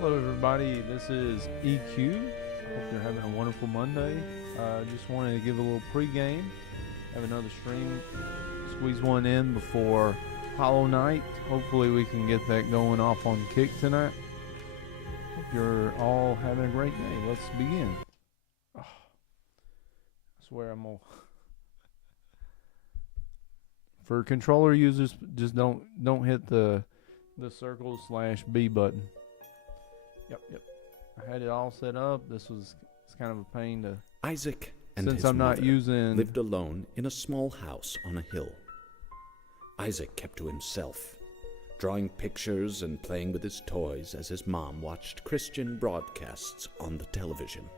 Hello, everybody. This is EQ. Hope you're having a wonderful Monday. Just wanted to give a little pregame. Have another stream. Squeeze one in before Hollow Knight. Hopefully, we can get that going off on kick tonight. Hope you're all having a great day. Let's begin. Oh, I swear I'm all. For controller users, just don't hit the circle / B button. Yep. I had it all set up. It's kind of a pain to. Isaac and since his I'm not mother using lived alone in a small house on a hill. Isaac kept to himself, drawing pictures and playing with his toys as his mom watched Christian broadcasts on the television.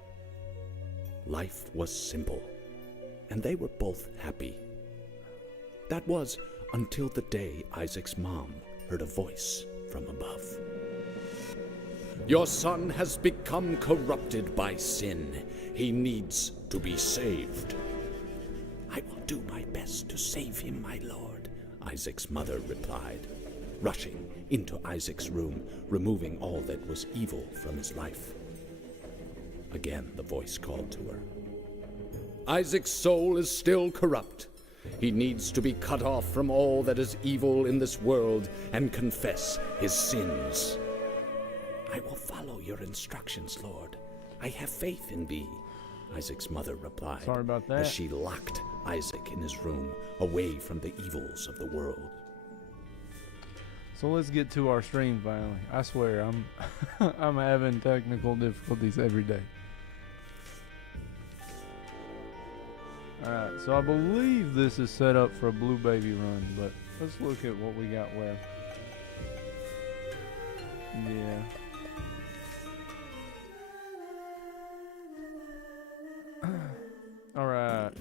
Life was simple, and they were both happy. That was until the day Isaac's mom heard a voice from above. "Your son has become corrupted by sin. He needs to be saved." "I will do my best to save him, my lord," Isaac's mother replied, rushing into Isaac's room, removing all that was evil from his life. Again, the voice called to her. "Isaac's soul is still corrupt. He needs to be cut off from all that is evil in this world and confess his sins." "I will follow your instructions, Lord. I have faith in thee," Isaac's mother replied. Sorry about that. As she locked Isaac in his room, away from the evils of the world. So let's get to our stream finally. I swear I'm I'm having technical difficulties every day. Alright, so I believe this is set up for a blue baby run, but let's look at what we got left. Yeah. Alright.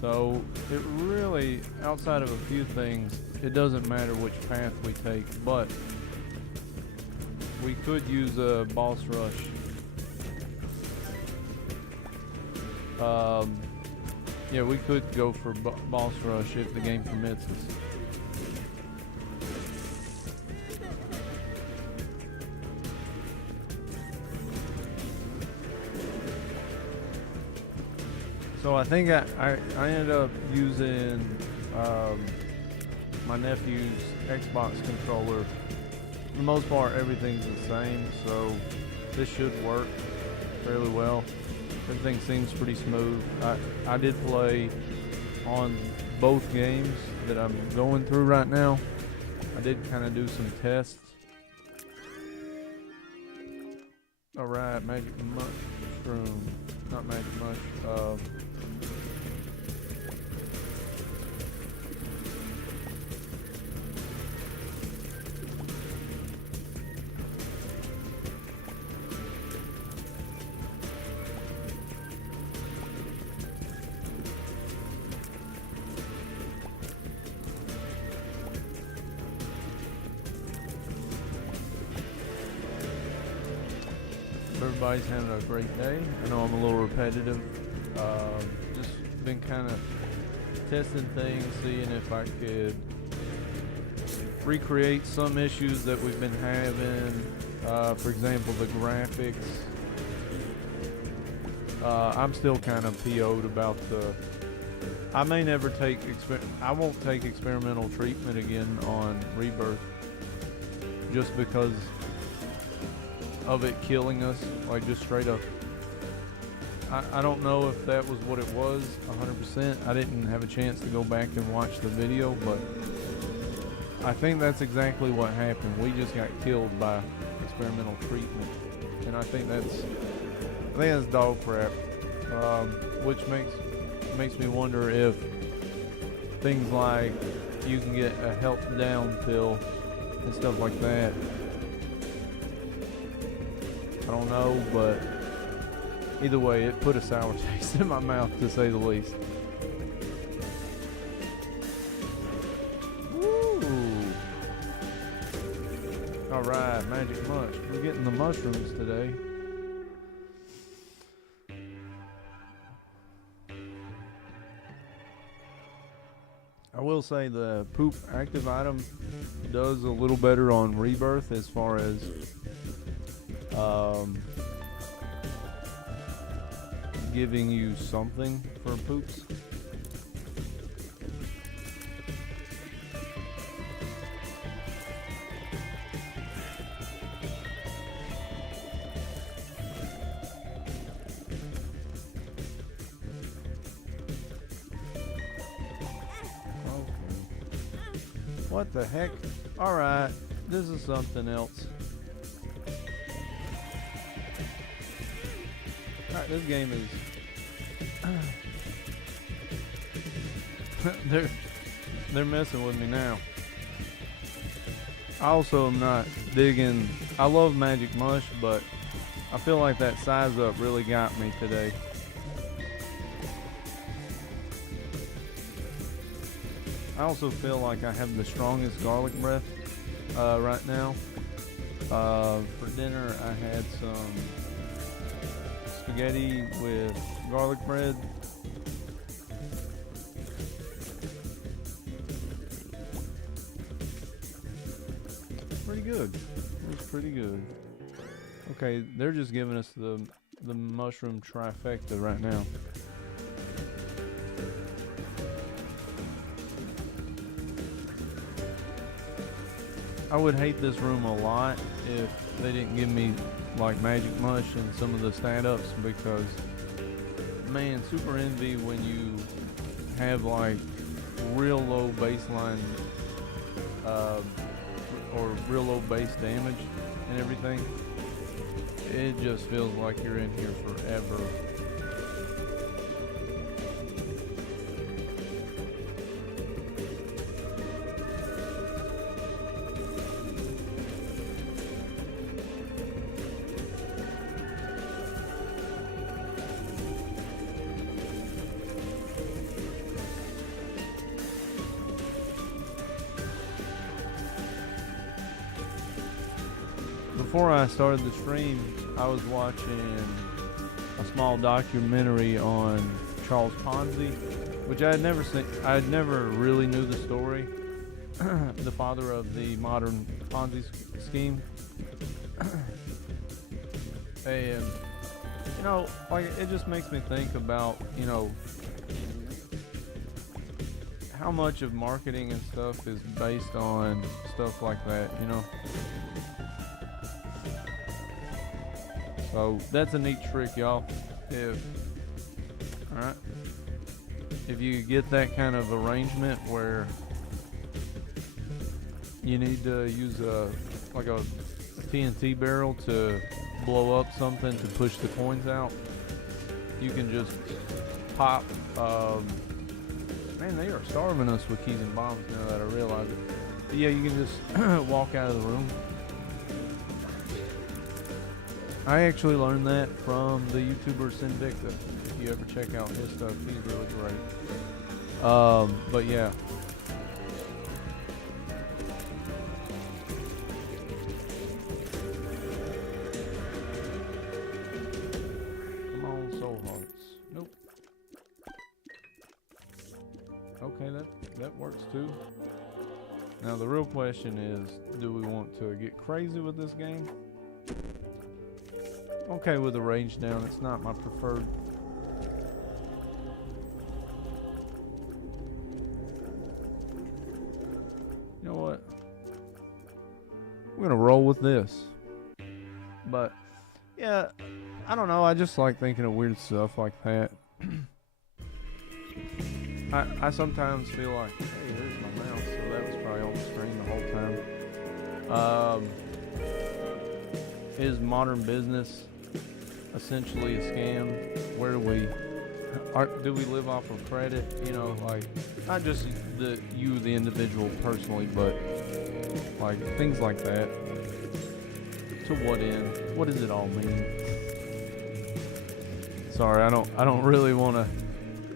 So it really, outside of a few things, it doesn't matter which path we take, but we could use a boss rush. Yeah, we could go for boss rush if the game permits us. So I think I ended up using my nephew's Xbox controller. For the most part, everything's the same, so this should work fairly well. Everything seems pretty smooth. I did play on both games that I'm going through right now. I did kind of do some tests. Alright, magic mushroom. Not magic mush. Everybody's having a great day. I know I'm a little repetitive. Just been kind of testing things, seeing if I could recreate some issues that we've been having. For example, the graphics. I'm still kind of PO'd about the. I may never take I won't take experimental treatment again on Rebirth, just because of it killing us, like just straight up. I don't know if that was what it was 100%. I didn't have a chance to go back and watch the video, but I think that's exactly what happened. We just got killed by experimental treatment, and I think that's dog crap, which makes me wonder if things like you can get a health down pill and stuff like that. I don't know, but either way, it put a sour taste in my mouth, to say the least. Woo! Alright, magic mush. We're getting the mushrooms today. I will say the poop active item does a little better on Rebirth as far as giving you something for poops. What the heck? Alright, this is something else. Alright, this game is... they're messing with me now. I also am not digging... I love Magic Mush, but I feel like that size up really got me today. I also feel like I have the strongest garlic breath right now. For dinner I had some spaghetti with garlic bread. Pretty good. It was pretty good. Okay, they're just giving us the mushroom trifecta right now. I would hate this room a lot if they didn't give me like Magic Mush and some of the stand-ups, because man, super envy when you have like real low baseline or real low base damage and everything. It just feels like you're in here forever. Before I started the stream, I was watching a small documentary on Charles Ponzi, which I had never seen. I never really knew the story, the father of the modern Ponzi scheme. And you know, like, it just makes me think about, you know, how much of marketing and stuff is based on stuff like that, you know. So that's a neat trick, y'all. Alright, if you get that kind of arrangement where you need to use a TNT barrel to blow up something to push the coins out, you can just pop. Man, they are starving us with keys and bombs now that I realize it. But yeah, you can just walk out of the room. I actually learned that from the YouTuber Sinvicta. If you ever check out his stuff, he's really great. But yeah. Come on, soul hearts. Nope. Okay, that works too. Now the real question is, do we want to get crazy with this game? Okay with the range down, it's not my preferred. You know what? I'm gonna roll with this. But yeah, I don't know, I just like thinking of weird stuff like that. I sometimes feel like, hey, there's my mouse, so that was probably on the screen the whole time. Is modern business essentially a scam? Where do we live off of credit? You know, like, not just the individual personally, but like things like that. To what end? What does it all mean? Sorry, I don't really want to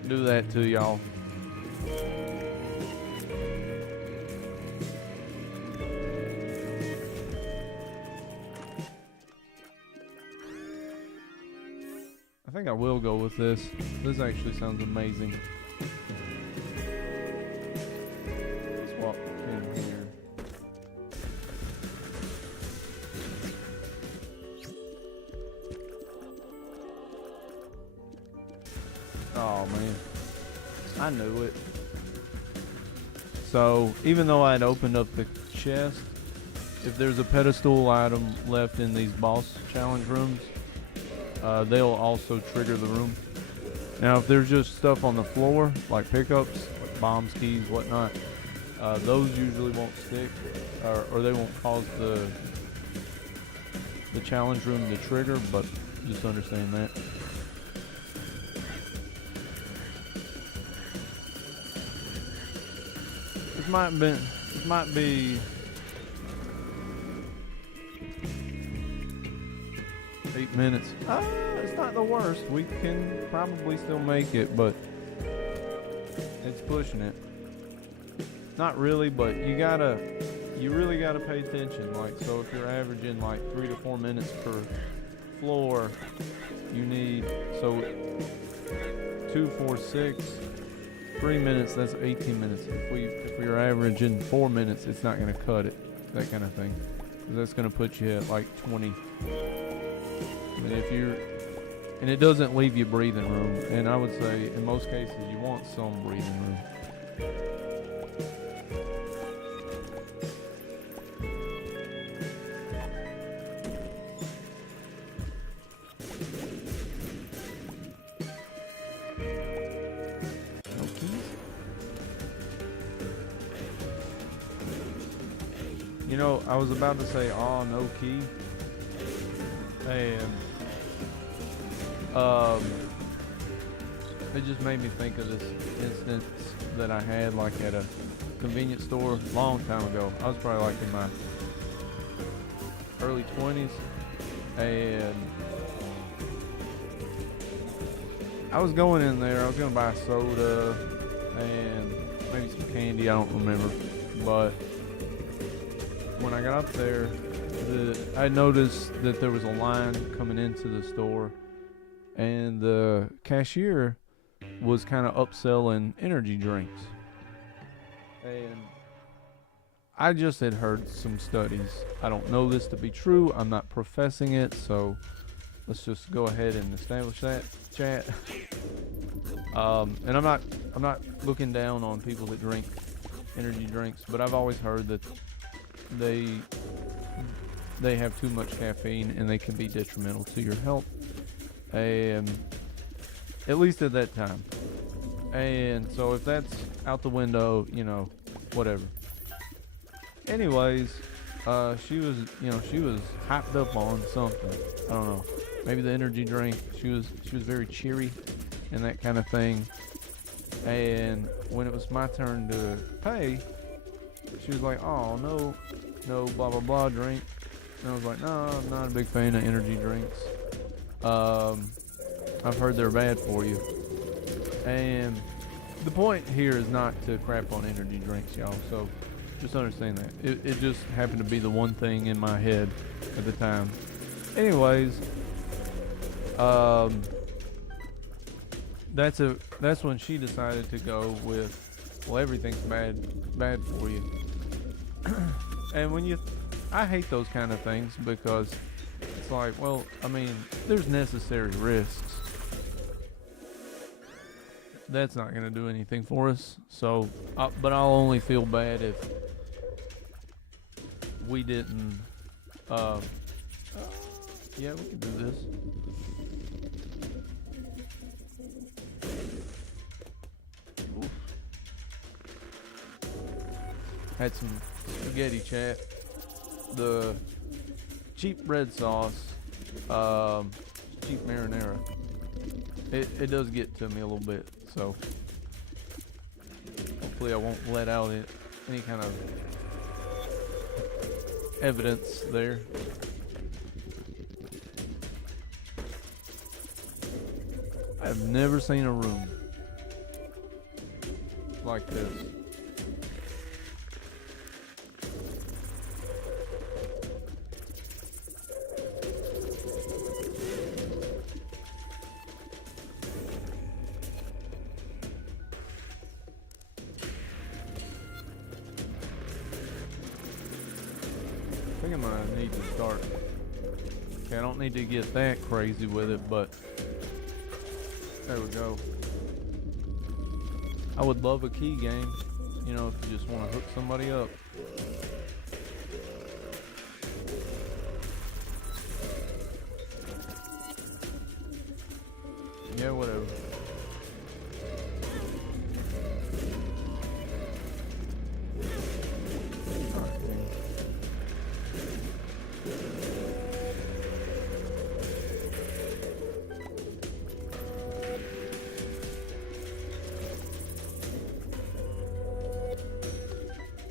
do that to y'all. I think I will go with this. This actually sounds amazing. Oh man, I knew it. So even though I had opened up the chest, if there's a pedestal item left in these boss challenge rooms, they'll also trigger the room. Now if there's just stuff on the floor, like pickups, like bombs, keys, whatnot, those usually won't stick, or they won't cause the challenge room to trigger, but just understand that. This might be 8 minutes. It's not the worst. We can probably still make it, but it's pushing it. Not really, but you really gotta pay attention. Like, so if you're averaging like 3 to 4 minutes per floor, you need, so 2, 4, 6, 3 minutes, that's 18 minutes. If we're averaging 4 minutes, it's not gonna cut it, that kind of thing. That's gonna put you at like 20. And it doesn't leave you breathing room. And I would say in most cases you want some breathing room. No keys? You know, I was about to say, oh, no key. And it just made me think of this instance that I had like at a convenience store a long time ago. I was probably like in my early 20s, and I was going in there. I was gonna buy soda and maybe some candy, I don't remember, but when I got up there, I noticed that there was a line coming into the store, and the cashier was kind of upselling energy drinks. And I just had heard some studies. I don't know this to be true. I'm not professing it, so let's just go ahead and establish that, chat. And I'm not looking down on people that drink energy drinks, but I've always heard that they have too much caffeine and they can be detrimental to your health, and at least at that time. And so if that's out the window, you know, whatever. Anyways, she was hyped up on something. I don't know, maybe the energy drink. She was very cheery and that kind of thing. And when it was my turn to pay, she was like, oh, no blah blah blah drink. And I was like, no, I'm not a big fan of energy drinks. I've heard they're bad for you. And the point here is not to crap on energy drinks, y'all. So just understand that. It just happened to be the one thing in my head at the time. Anyways, that's when she decided to go with, well, everything's bad for you. And I hate those kind of things, because it's like, well, I mean, there's necessary risks. That's not going to do anything for us. So, but I'll only feel bad if we didn't, yeah, we can do this. Oof. Had some spaghetti, chat. The cheap red sauce, cheap marinara. It does get to me a little bit, so hopefully I won't let out any kind of evidence there. I've never seen a room like this. I think I'm gonna need to start. Okay, I don't need to get that crazy with it, but there we go. I would love a key game, you know, if you just want to hook somebody up. Yeah, whatever.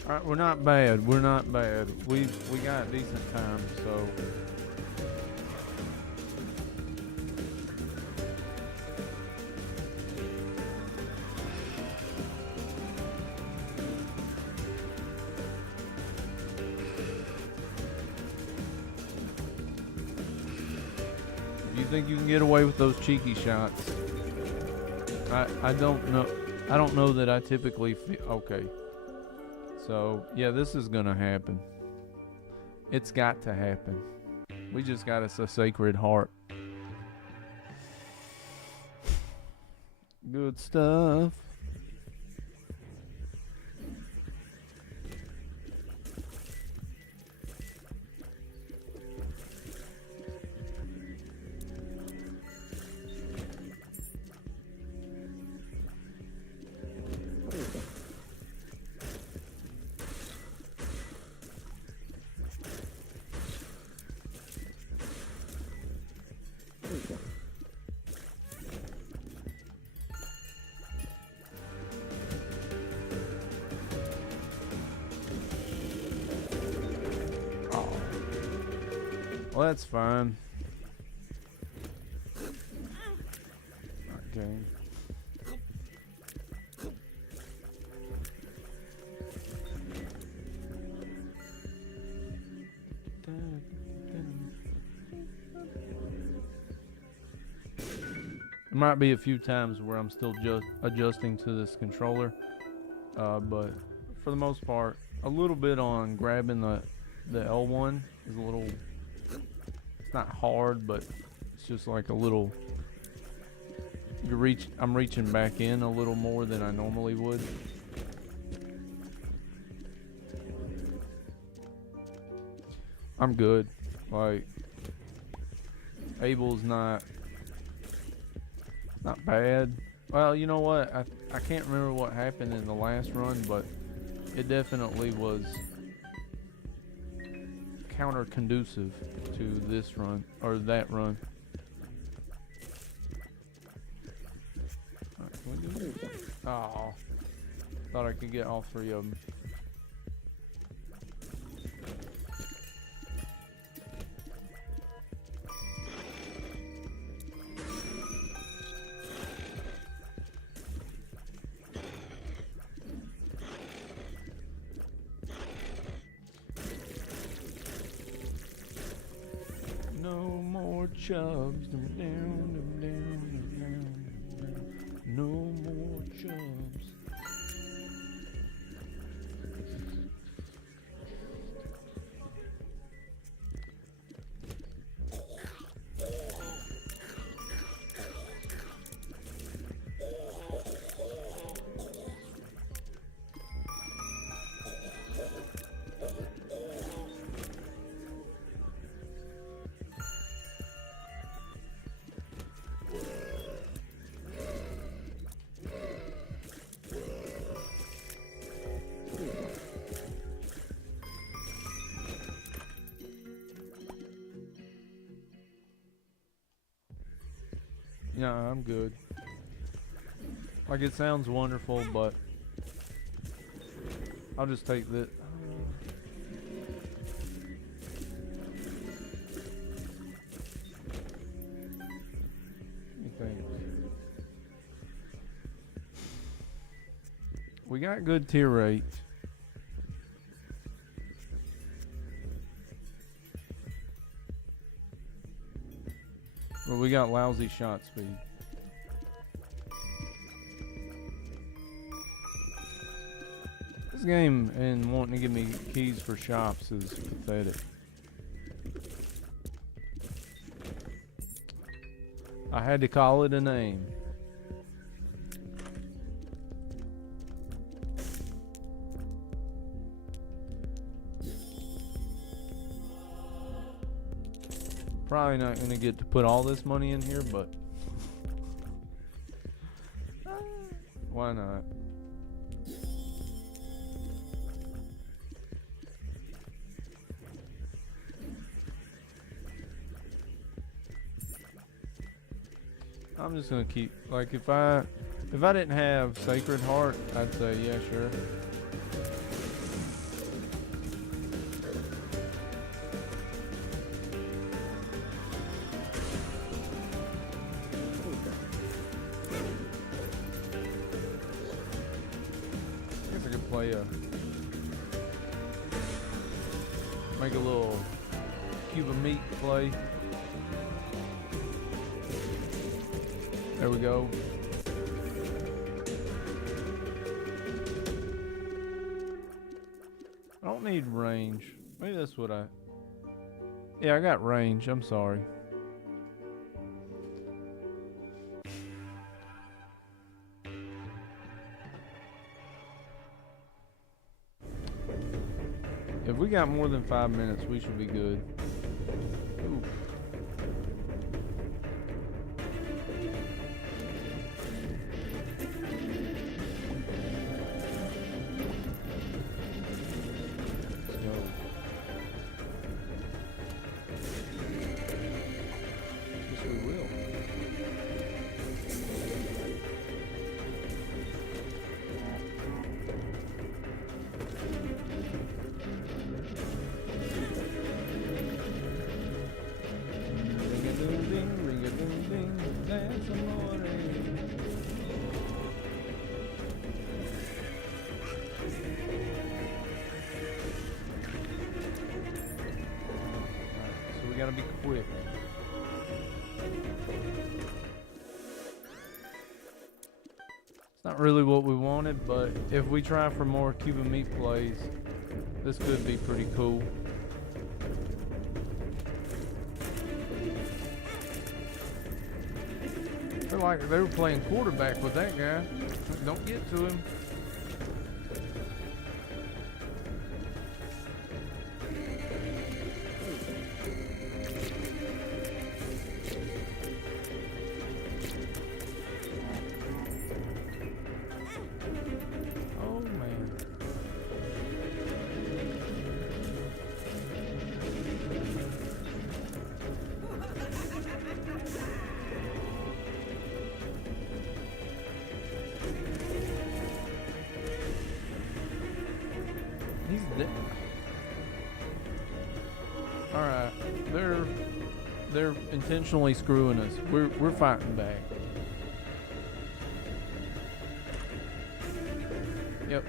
Alright, we're not bad. We're not bad. We got decent time, so. If you think you can get away with those cheeky shots, I don't know. I don't know that I typically feel okay. So, yeah, this is gonna happen. It's got to happen. We just got us a Sacred Heart. Good stuff. Well, that's fine. Okay. There might be a few times where I'm still just adjusting to this controller, but for the most part, a little bit on grabbing the L1 is a little. It's not hard, but it's just like a little. I'm reaching back in a little more than I normally would. I'm good. Like, Abel's not bad. Well, you know what? I can't remember what happened in the last run, but it definitely was counter conducive to this run or that run. Right, can we do this? Oh, thought I could get all three of them. No more chubs, no more chubs. Yeah, I'm good. Like, it sounds wonderful, but I'll just take this. Let me think. We got good tier rate. But we got lousy shot speed. This game and wanting to give me keys for shops is pathetic. I had to call it a name. Probably not gonna get to put all this money in here, but why not? I'm just gonna keep, like, if I didn't have Sacred Heart, I'd say yeah, sure. I guess I could play make a little cube of meat play. There we go. I don't need range. Maybe that's what yeah, I got range. I'm sorry. If we got more than 5 minutes, we should be good. Ooh. Gotta be quick. It's not really what we wanted, but if we try for more cube of meat plays, this could be pretty cool. I feel like they were playing quarterback with that guy. Don't get to him. He's dead. Alright, they're intentionally screwing us. We're fighting back. Yep.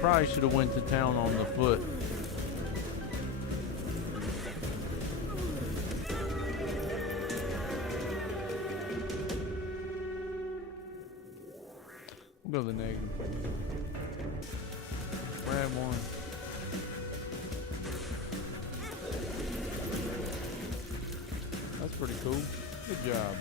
Probably should have went to town on the foot. We'll go to the negative. Grab one. That's pretty cool. Good job.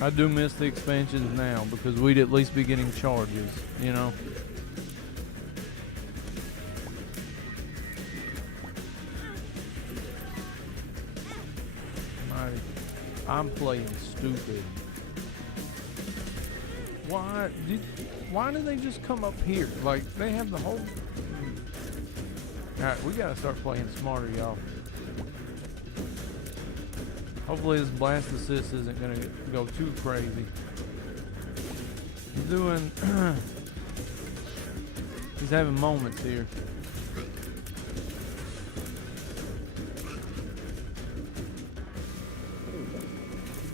I do miss the expansions now because we'd at least be getting charges, you know? Alrighty. I'm playing stupid. Why did they just come up here? Like, they have the whole... Alright, we gotta start playing smarter, y'all. Hopefully this blast assist isn't gonna go too crazy. He's doing... he's having moments here.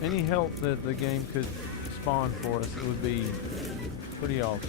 Any help that the game could spawn for us, it would be pretty awesome.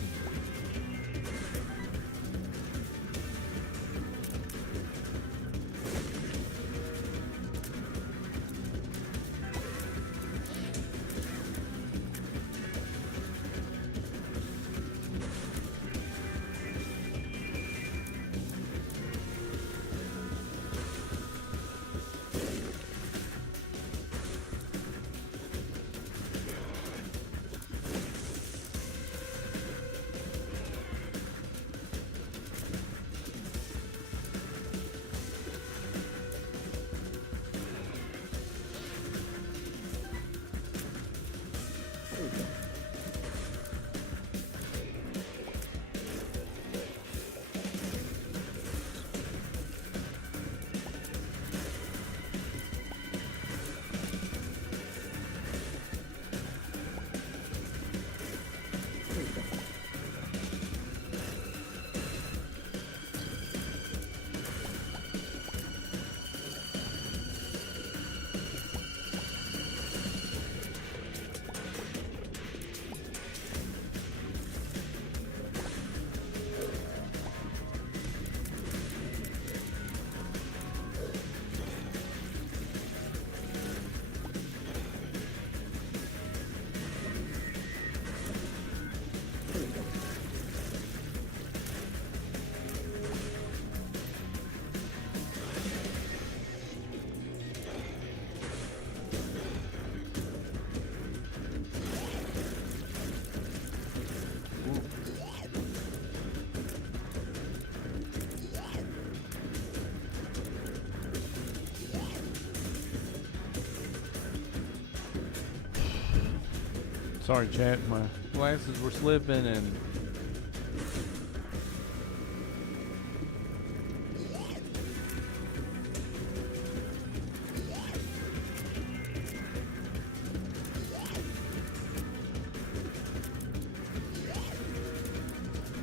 Sorry, chat. My glasses were slipping and...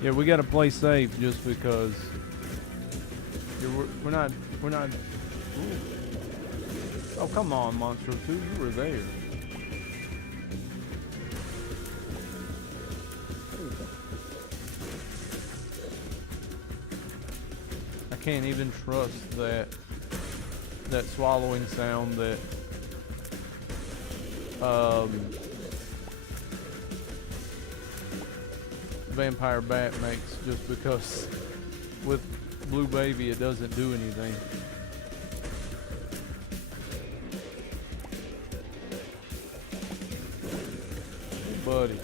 Yeah, we gotta play safe just because we're not. Ooh. Oh, come on, Monstro 2, you were there. I can't even trust that swallowing sound that Vampire Bat makes, just because with Blue Baby it doesn't do anything. Hey, buddy.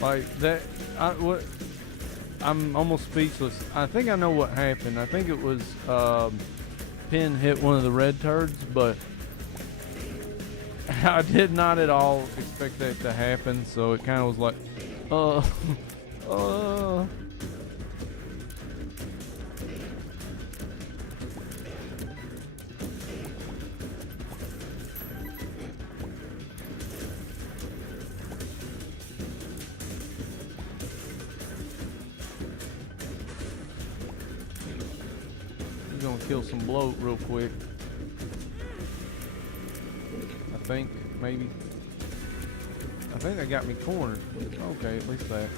Like that, I'm almost speechless. I think I know what happened. I think it was Pin hit one of the red turds, but I did not at all expect that to happen. So it kind of was like, Gonna kill some bloat real quick. I think, maybe. I think they got me cornered. Okay, at least that.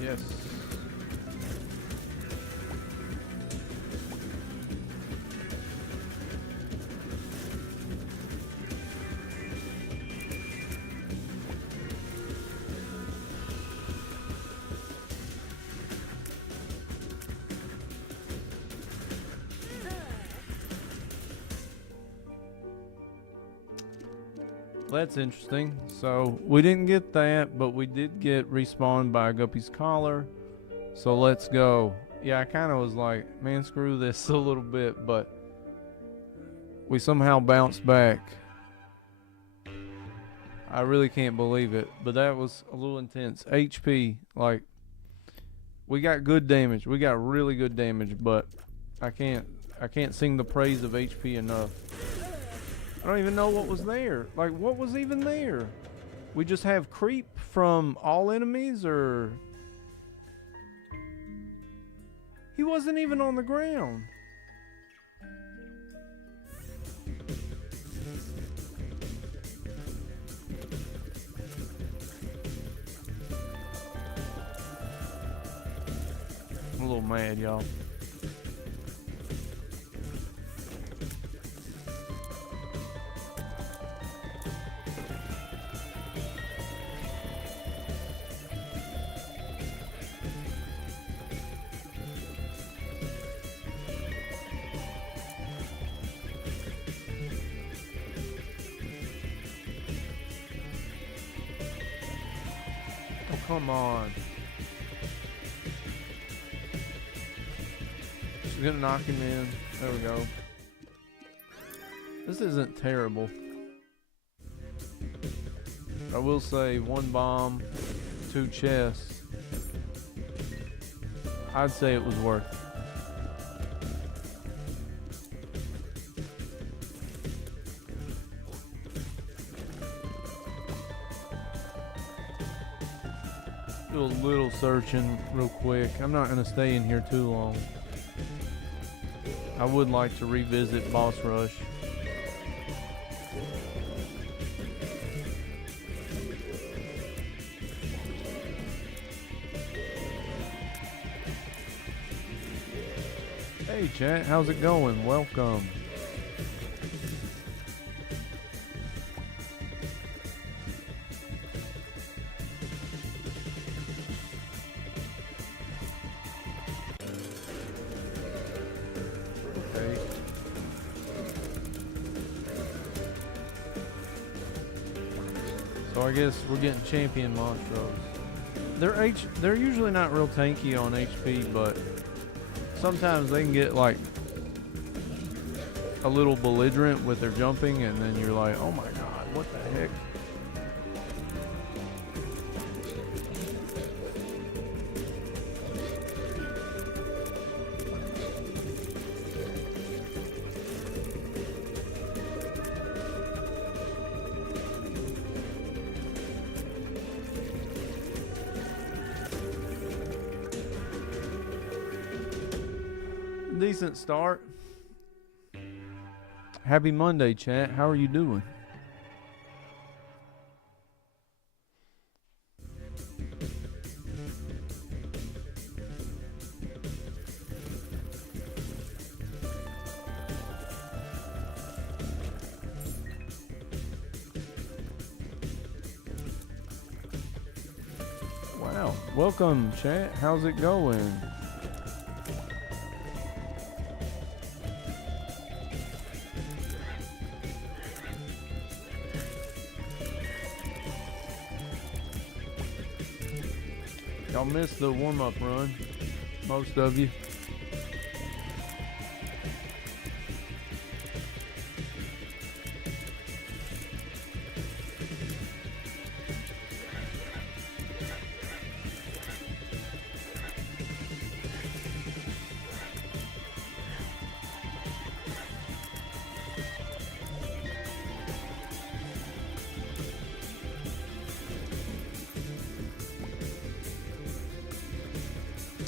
Yes. That's interesting. So we didn't get that, but we did get respawned by a Guppy's collar. So let's go. Yeah, I kind of was like, man, screw this a little bit, but we somehow bounced back. I really can't believe it, but that was a little intense. HP, like, we got good damage. We got really good damage, but I can't sing the praise of HP enough. I don't even know what was there. Like, what was even there? We just have creep from all enemies, or... He wasn't even on the ground. I'm a little mad, y'all. Oh, come on. She's gonna knock him in. There we go. This isn't terrible. I will say 1 bomb, 2 chests. I'd say it was worth it. Do a little searching real quick. I'm not gonna stay in here too long. I would like to revisit Boss Rush. Hey chat, how's it going? Welcome. Okay. So I guess we're getting champion monstros. They're usually not real tanky on HP, but sometimes they can get like a little belligerent with their jumping, and then you're like, oh my god, what the heck? Decent start. Happy Monday, chat. How are you doing? Wow. Welcome, chat. How's it going? Y'all missed the warm-up run, most of you.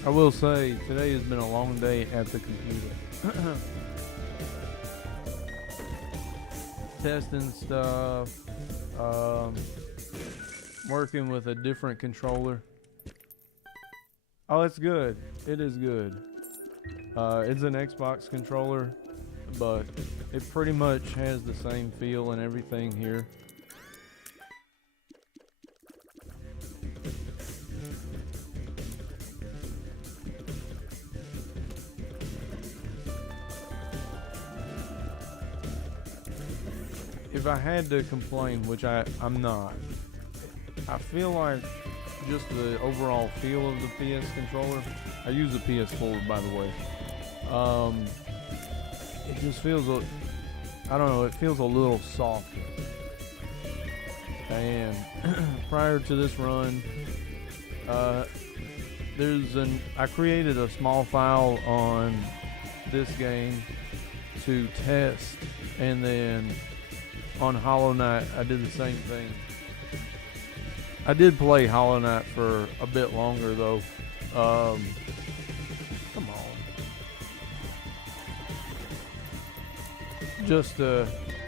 I will say, today has been a long day at the computer. Testing stuff, working with a different controller. Oh, it's good. It is good. It's an Xbox controller, but it pretty much has the same feel and everything here. It if I had to complain, which I'm not, I feel like just the overall feel of the PS controller. I use the PS4, by the way. It just feels I don't know. It feels a little softer. And prior to this run, I created a small file on this game to test, and then on Hollow Knight I did the same thing. I did play Hollow Knight for a bit longer though. Come on. Just I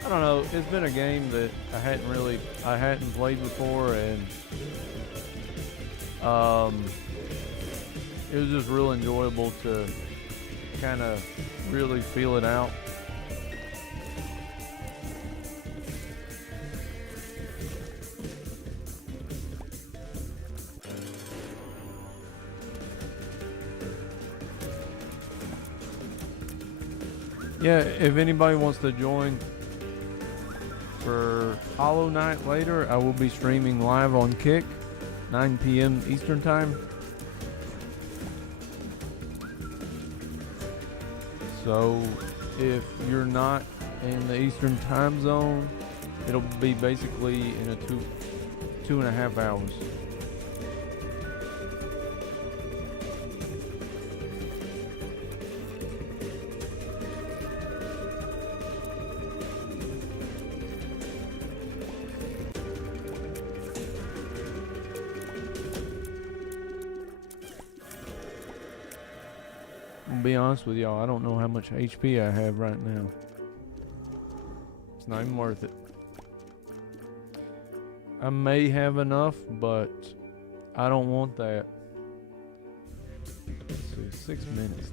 don't know, it's been a game that I hadn't played before, and it was just real enjoyable to kind of really feel it out. Yeah, if anybody wants to join for Hollow Knight later, I will be streaming live on Kick, 9 p.m. Eastern Time. So if you're not in the Eastern Time Zone, it'll be basically in a 2.5 hours. To be honest with y'all, I don't know how much HP I have right now. It's not even worth it. I may have enough, but I don't want that. Let's see, 6 minutes.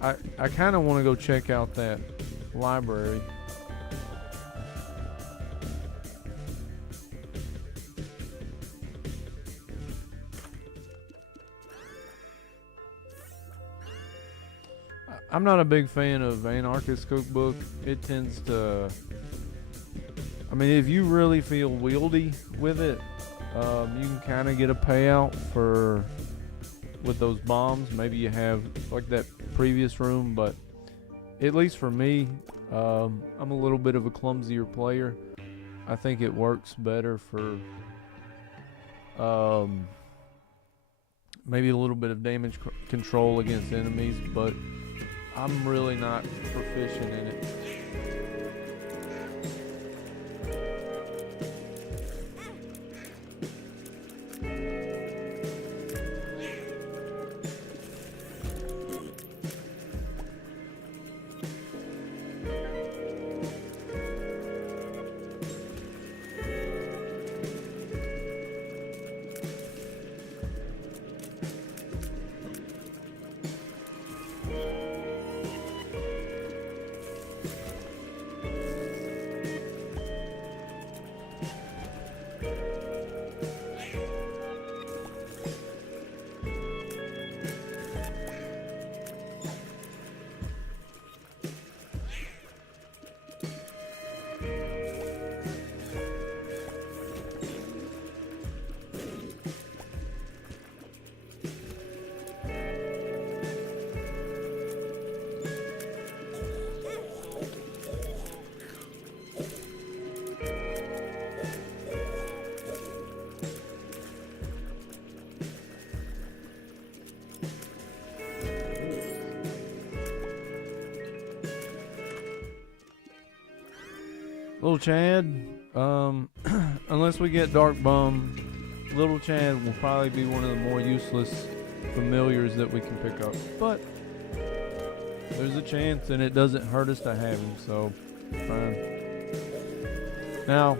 I kind of want to go check out that library. I'm not a big fan of Anarchist Cookbook. It tends to... I mean, if you really feel wieldy with it, you can kind of get a payout for... with those bombs. Maybe you have, like that previous room, but at least for me, I'm a little bit of a clumsier player. I think it works better for... maybe a little bit of damage control against enemies, but... I'm really not proficient in it. Little Chad, unless we get Dark Bum, Little Chad will probably be one of the more useless familiars that we can pick up. But there's a chance, and it doesn't hurt us to have him, so fine. Now,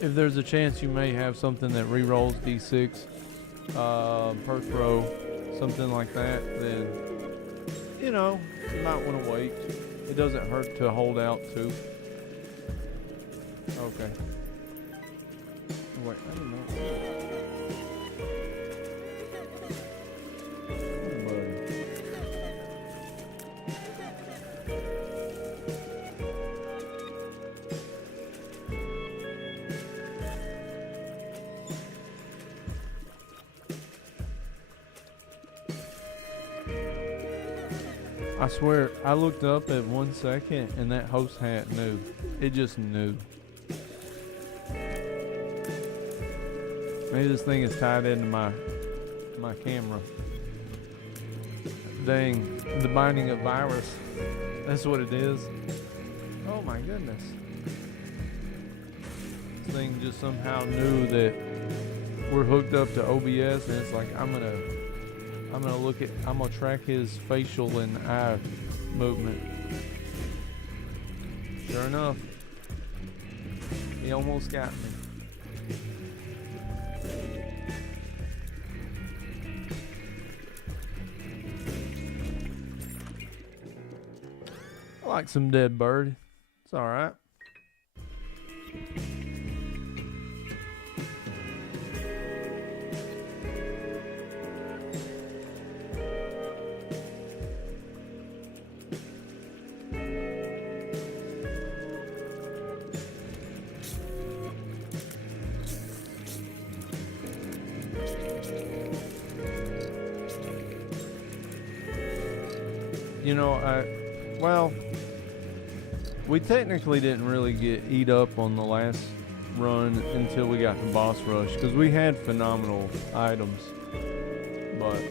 if there's a chance you may have something that re-rolls D6 per throw, something like that, then, you know, you might want to wait. It doesn't hurt to hold out too. Okay. Wait, I don't know. I swear, I looked up at 1 second and that host hat knew. It just knew. Maybe this thing is tied into my camera. Dang, the binding of virus. That's what it is. Oh my goodness. This thing just somehow knew that we're hooked up to OBS, and it's like I'm gonna track his facial and eye movement. Sure enough, he almost got me. I like some dead bird. It's alright. You know, we technically didn't really get eat up on the last run until we got to boss rush, because we had phenomenal items, but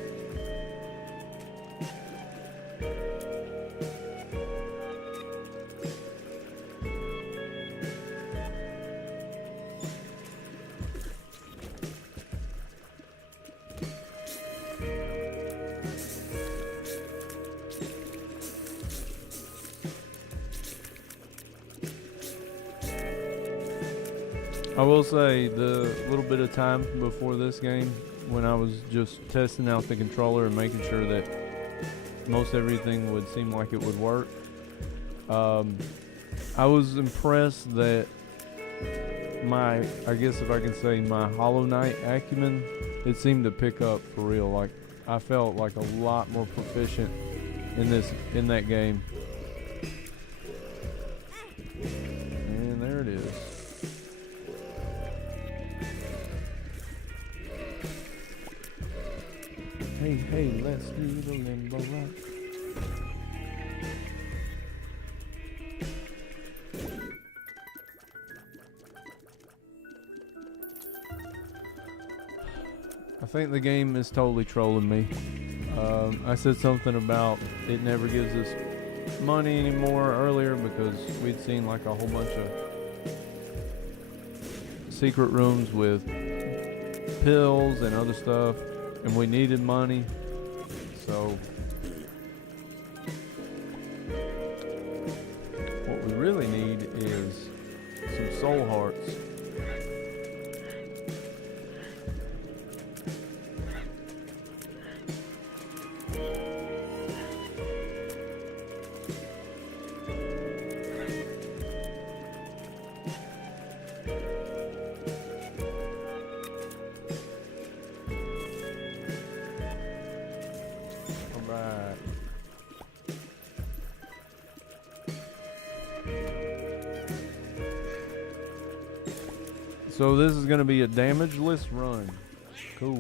I will say the little bit of time before this game, when I was just testing out the controller and making sure that most everything would seem like it would work, I was impressed that I guess if I can say my Hollow Knight acumen, it seemed to pick up for real. Like, I felt like a lot more proficient in that game. And there it is. Hey, let's do the limbo rock. I think the game is totally trolling me. I said something about it never gives us money anymore earlier because we'd seen like a whole bunch of secret rooms with pills and other stuff, and we needed money, so what we really need is some soul hearts. So this is going to be a damageless run. Cool.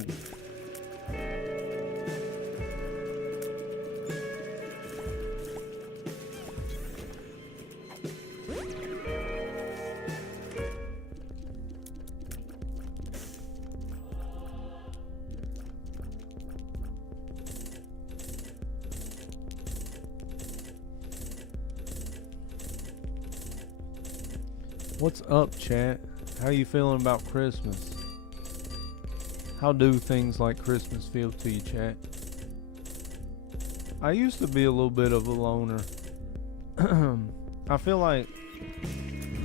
What's up, chat? How you feeling about Christmas? How do things like Christmas feel to you, chat? I used to be a little bit of a loner. I feel like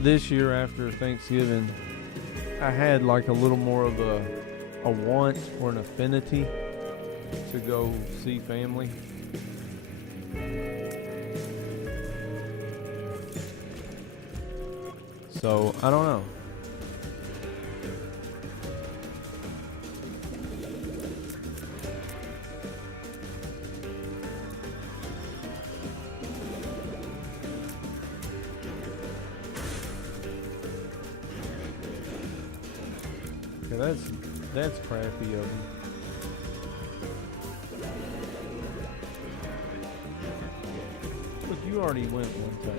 this year after Thanksgiving, I had like a little more of a want or an affinity to go see family. So, I don't know. Okay, that's crappy of him. You already went one time.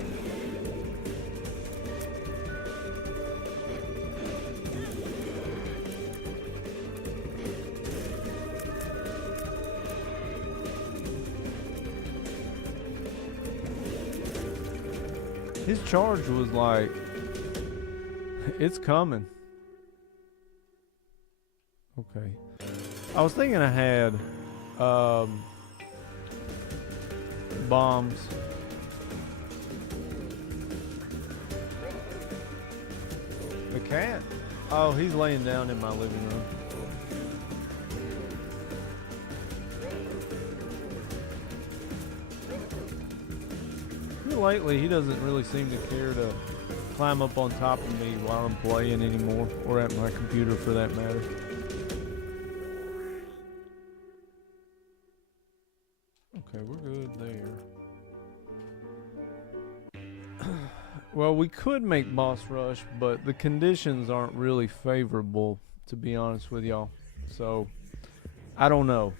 His charge was like, it's coming. Okay. I was thinking I had bombs. The cat? Oh, he's laying down in my living room. Lately, he doesn't really seem to care to climb up on top of me while I'm playing anymore, or at my computer for that matter. Okay, we're good there. Well, we could make boss rush, but the conditions aren't really favorable, to be honest with y'all. So, I don't know.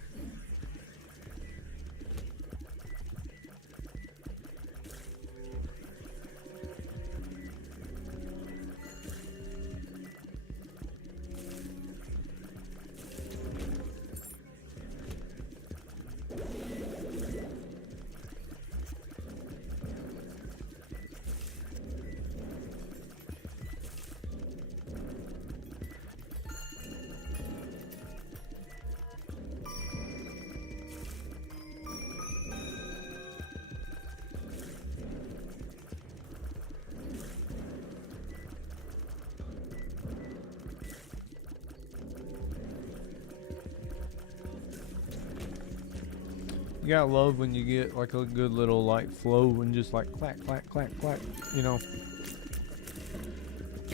You gotta love when you get like a good little like flow and just like clack, clack, clack, clack, you know.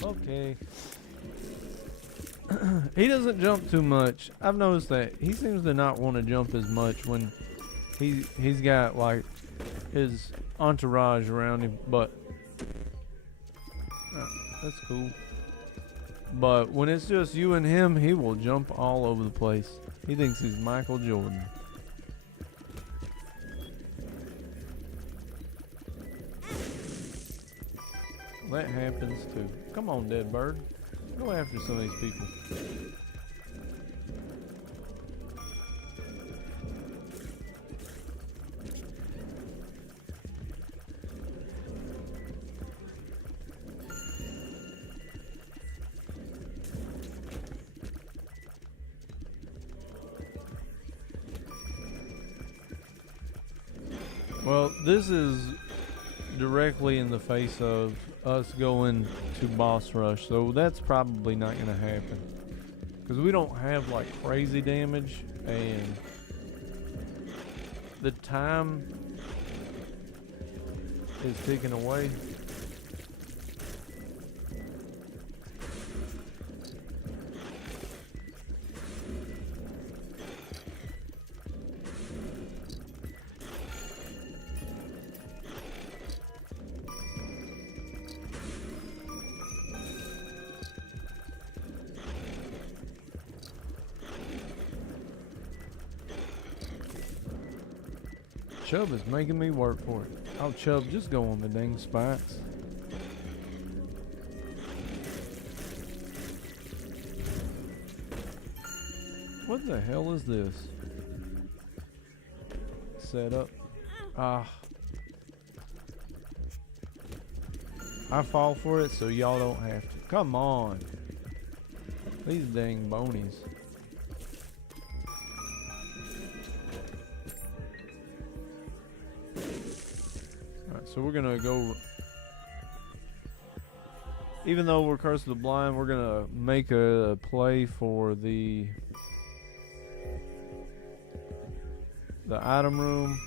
Okay. He doesn't jump too much. I've noticed that he seems to not want to jump as much when he's got like his entourage around him, but that's cool. But when it's just you and him, he will jump all over the place. He thinks he's Michael Jordan. That happens too. Come on, dead bird. Go after some of these people. Well, this is directly in the face of us going to boss rush, so that's probably not gonna happen because we don't have like crazy damage and the time is ticking away. Chubb is making me work for it. Oh, Chubb, just go on the dang spikes. What the hell is this? Set up. Ah. I fall for it so y'all don't have to. Come on. These dang bonies. So we're gonna go, even though we're Curse of the Blind, we're gonna make a play for the item room.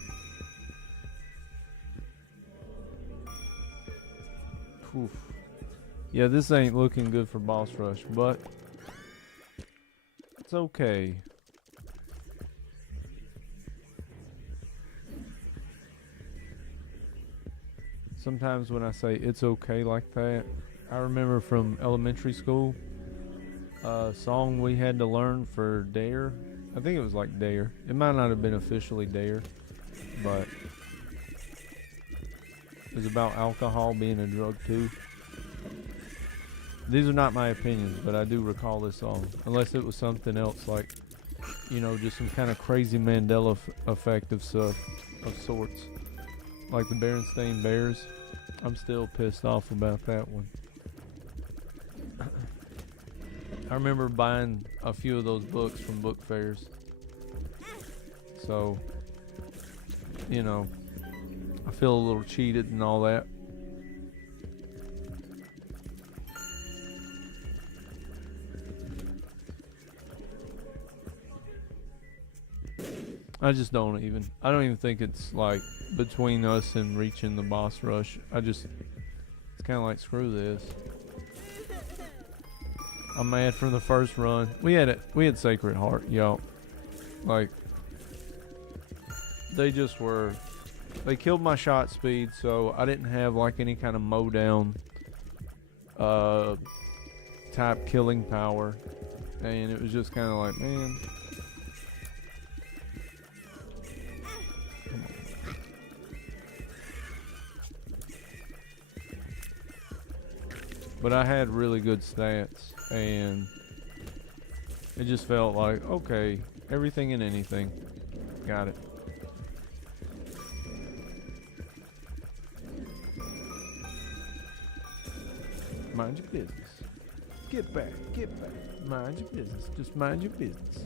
Oof. Yeah, this ain't looking good for boss rush, but it's okay. Sometimes when I say it's okay like that, I remember from elementary school, a song we had to learn for Dare. I think it was like Dare. It might not have been officially Dare, but is about alcohol being a drug too. These are not my opinions, but I do recall this song. Unless it was something else like, you know, just some kind of crazy Mandela effect of stuff, of sorts. Like the Berenstain Bears. I'm still pissed off about that one. I remember buying a few of those books from book fairs. So, you know, I feel a little cheated and all that. I just don't even. I don't even think it's like between us and reaching the boss rush. It's kind of like, screw this. I'm mad from the first run. We had Sacred Heart, y'all. Like, they killed my shot speed, so I didn't have like any kind of mow down type killing power. And it was just kind of like, man. But I had really good stats, and it just felt like, okay, everything and anything. Got it. Mind your business. Get back, get back. Mind your business. Just mind your business.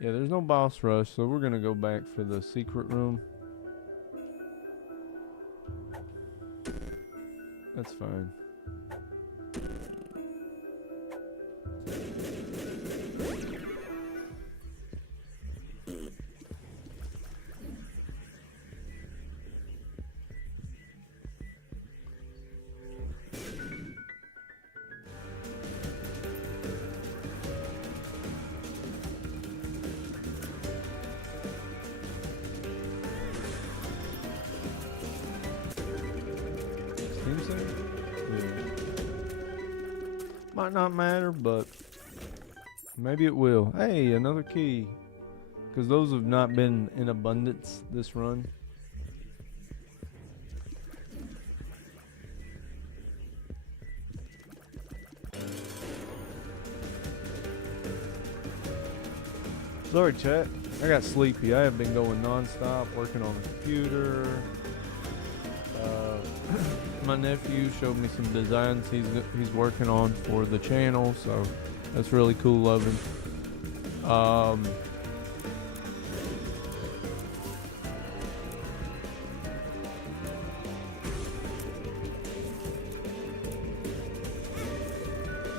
Yeah, there's no boss rush, so we're gonna go back for the secret room. That's fine. Might not matter, but maybe it will. Hey, another key. Because those have not been in abundance this run. Sorry, chat. I got sleepy. I have been going non-stop, working on the computer. My nephew showed me some designs he's working on for the channel, so that's really cool of him.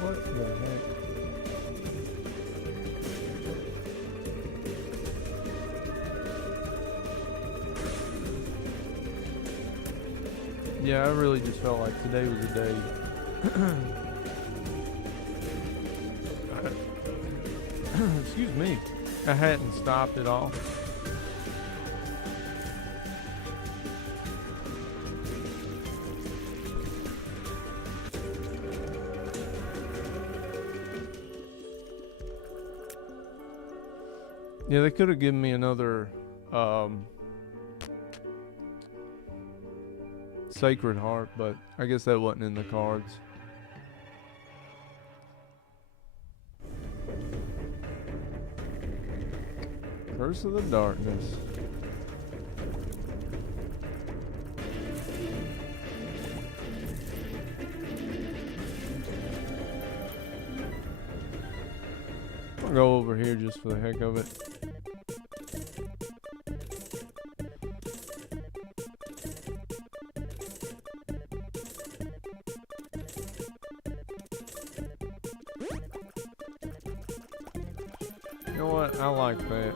What the heck? Yeah, I really just felt like today was a day. Excuse me. I hadn't stopped at all. Yeah, they could have given me another Sacred Heart, but I guess that wasn't in the cards. Curse of the Darkness. I'll go over here just for the heck of it. You know what? I like that.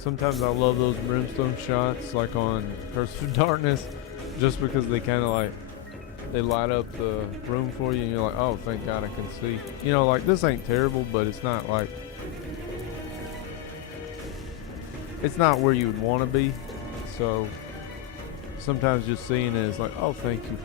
sometimes I love those brimstone shots, like on Curse of Darkness, just because they kind of like, they light up the room for you, and you're like, oh, thank God I can see. You know, like, this ain't terrible, but it's not like, it's not where you would want to be. So sometimes just seeing it is like, oh, thank you.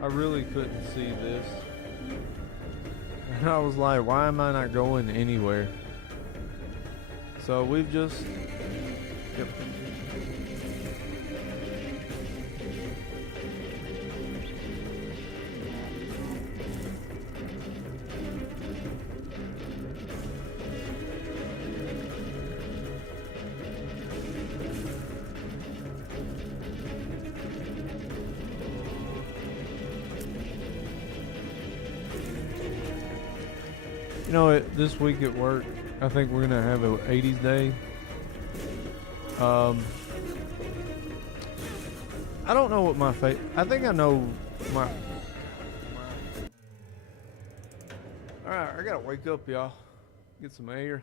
I really couldn't see this. And I was like, why am I not going anywhere? So we've just kept. You know, this week at work, I think we're gonna have an 80s day. I don't know what my I think I know my. All right, I gotta wake up, y'all. Get some air.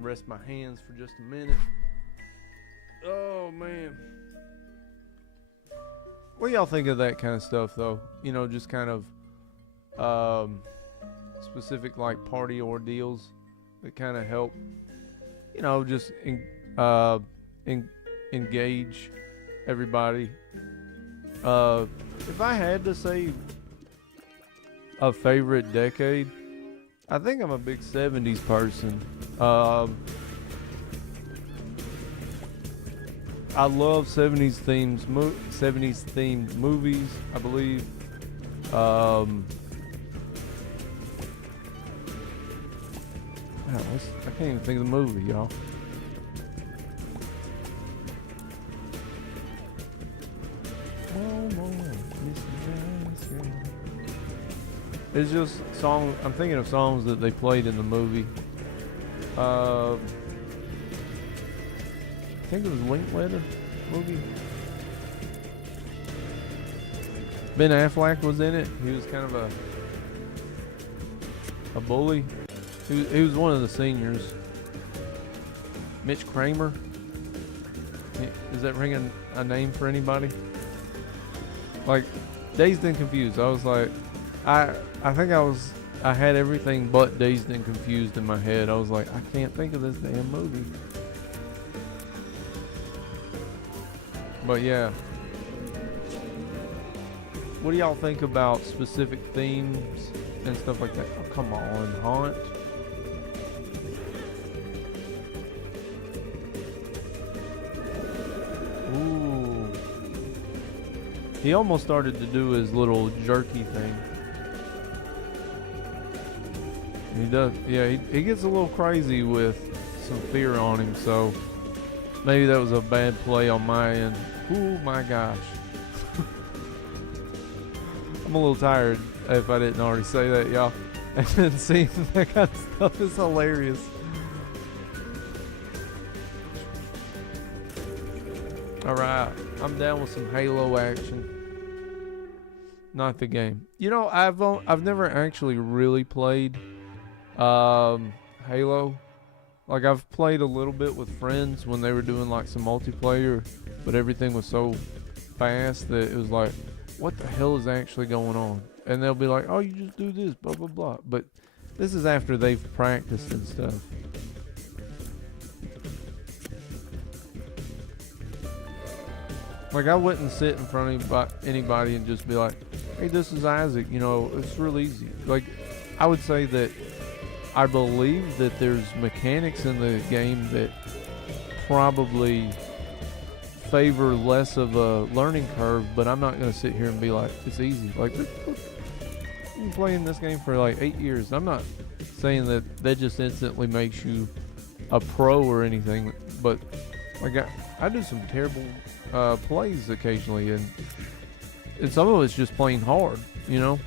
Rest my hands for just a minute. Oh man. What do y'all think of that kind of stuff, though? You know, just kind of specific like party ordeals that kind of help, you know, just engage everybody. If I had to say a favorite decade, I think I'm a big 70s person. I love 70s themed movies, I believe. I can't even think of the movie, y'all. It's just song. I'm thinking of songs that they played in the movie. I think it was Linkletter movie. Ben Affleck was in it. He was kind of a bully. He was one of the seniors. Mitch Kramer. Is that ringing a name for anybody? Like, Dazed and Confused. I was like, I think I had everything but Dazed and Confused in my head. I was like, I can't think of this damn movie. But yeah. What do y'all think about specific themes and stuff like that? Oh, come on, Haunt. Ooh. He almost started to do his little jerky thing. He does, yeah, he gets a little crazy with some fear on him, so maybe that was a bad play on my end. Ooh, my gosh. I'm a little tired, if I didn't already say that, y'all. And then seeing that kind of stuff is hilarious. Alright, I'm down with some Halo action. Not the game. You know, I've never actually really played Halo. Like, I've played a little bit with friends when they were doing like some multiplayer, but everything was so fast that it was like, what the hell is actually going on? And they'll be like, oh, you just do this, blah blah blah. But this is after they've practiced and stuff. Like, I wouldn't sit in front of anybody and just be like, hey, this is Isaac, you know, it's real easy. Like, I would say that I believe that there's mechanics in the game that probably favor less of a learning curve, but I'm not gonna sit here and be like, it's easy. Like, I've been playing this game for like 8 years. I'm not saying that just instantly makes you a pro or anything, but like I do some terrible plays occasionally, and some of it's just plain hard, you know.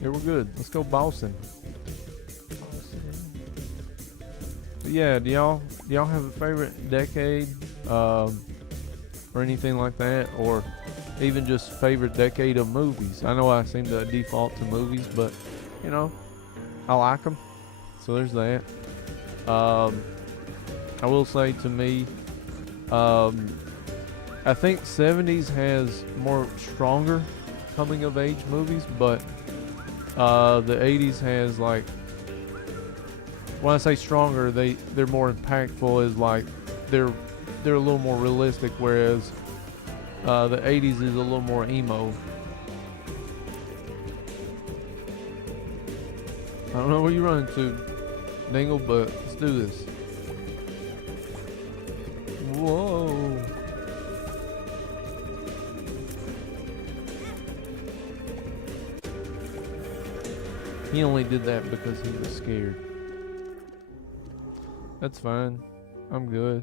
Here we're good. Let's go Boston. But yeah, do y'all have a favorite decade, or anything like that, or even just favorite decade of movies? I know I seem to default to movies, but you know, I like them. So there's that. I will say, to me, I think 70s has more stronger coming of age movies, but the 80s has, like, when I say stronger, they're more impactful, is like they're a little more realistic, whereas the 80s is a little more emo. I don't know where you're running to, Dingle, but let's do this. Whoa. He only did that because he was scared. That's fine. I'm good.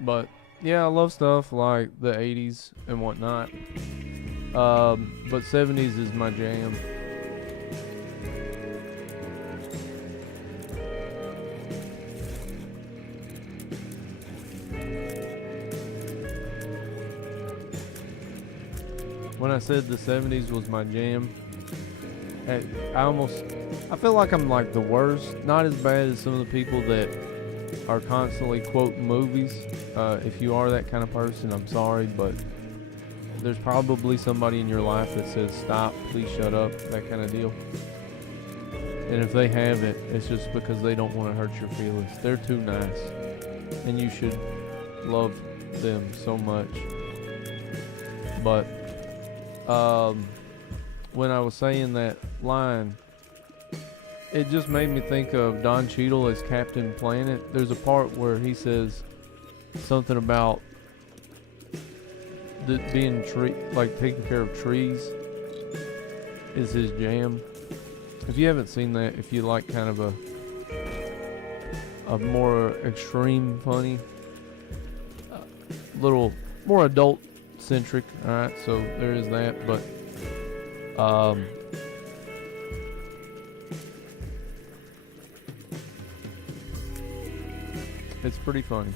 But yeah, I love stuff like the 80s and whatnot. But 70s is my jam. When I said the 70s was my jam, I feel like I'm like the worst. Not as bad as some of the people that are constantly quoting movies. If you are that kind of person, I'm sorry, but there's probably somebody in your life that says, stop, please shut up, that kind of deal. And if they haven't, it's just because they don't want to hurt your feelings. They're too nice, and you should love them so much. But when I was saying that line, it just made me think of Don Cheadle as Captain Planet. There's a part where he says something about being like taking care of trees is his jam. If you haven't seen that, if you like kind of a more extreme funny, little more adult centric, alright, so there is that, but it's pretty funny.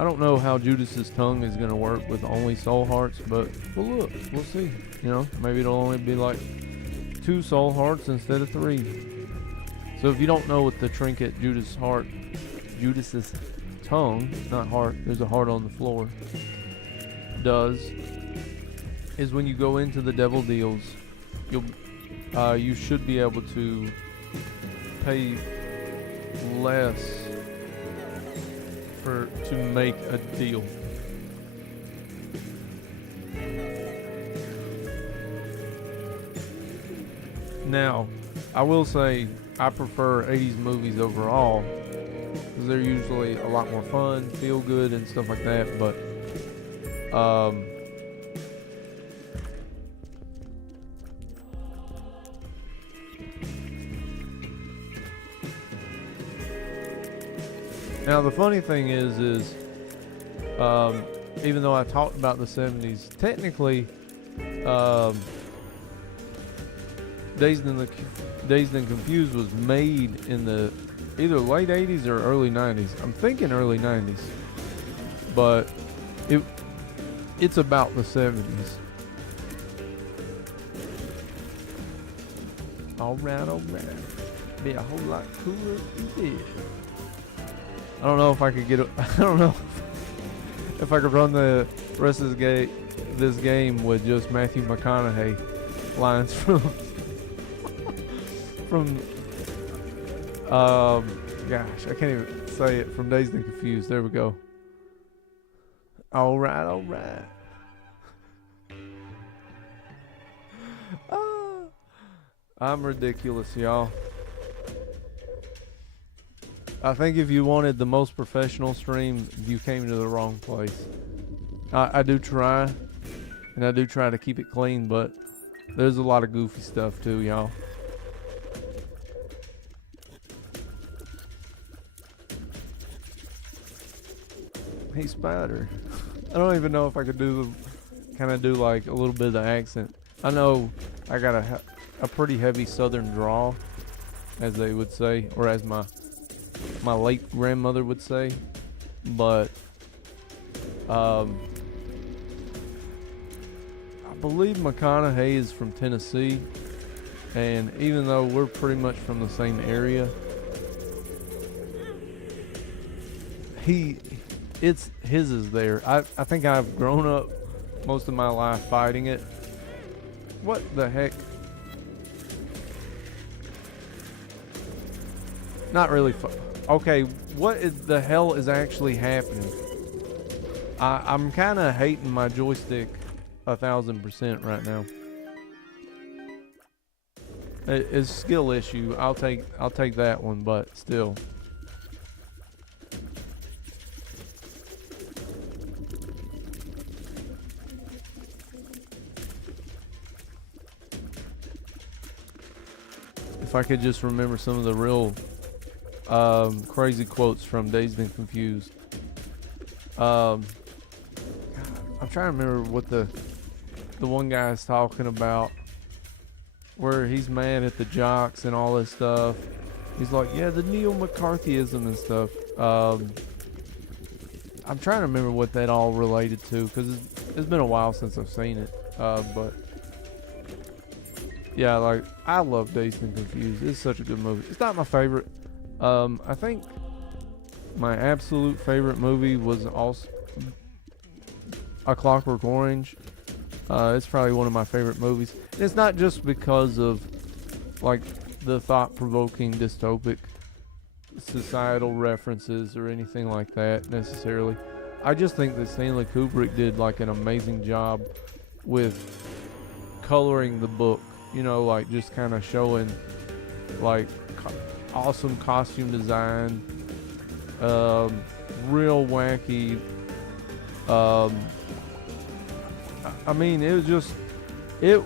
I don't know how Judas's tongue is going to work with only soul hearts, but we'll see. You know, maybe it'll only be like 2 soul hearts instead of 3. So if you don't know what the trinket Judas's tongue, not heart, there's a heart on the floor, does, is when you go into the devil deals, you should be able to pay less to make a deal. Now, I will say I prefer 80s movies overall, because they're usually a lot more fun, feel good, and stuff like that. But now the funny thing is even though I talked about the 70s, technically Dazed and Confused was made in the either late 80s or early 90s. I'm thinking early 90s, but it's about the 70s. Alright. Be a whole lot cooler if you did. I don't know if I could I don't know if I could run the rest of this game with just Matthew McConaughey lines from gosh, I can't even say it, from Dazed and Confused. There we go. Alright. I'm ridiculous, y'all. I think if you wanted the most professional stream, you came to the wrong place. I do try, and I do try to keep it clean, but there's a lot of goofy stuff too, y'all. Hey, Spider. I don't even know if I could do like a little bit of the accent. I know I got a pretty heavy southern drawl, as they would say, or as my late grandmother would say, but I believe McConaughey is from Tennessee, and even though we're pretty much from the same area, his is there. I think I've grown up most of my life fighting it. What the heck? Not really. Okay, what the hell is actually happening? I'm kind of hating my joystick 1,000% right now. It's a skill issue. I'll take that one, but still. If I could just remember some of the real crazy quotes from Dazed and Confused. God, I'm trying to remember what the one guy is talking about, where he's mad at the jocks and all this stuff. He's like, yeah, the neo-McCarthyism and stuff. I'm trying to remember what that all related to, because it's been a while since I've seen it. But yeah, like, I love Dazed and Confused. It's such a good movie. It's not my favorite. I think my absolute favorite movie was also A Clockwork Orange. It's probably one of my favorite movies. And it's not just because of like the thought-provoking dystopic societal references or anything like that necessarily. I just think that Stanley Kubrick did like an amazing job with coloring the book, you know, like just kind of showing like awesome costume design, real wacky. I mean, it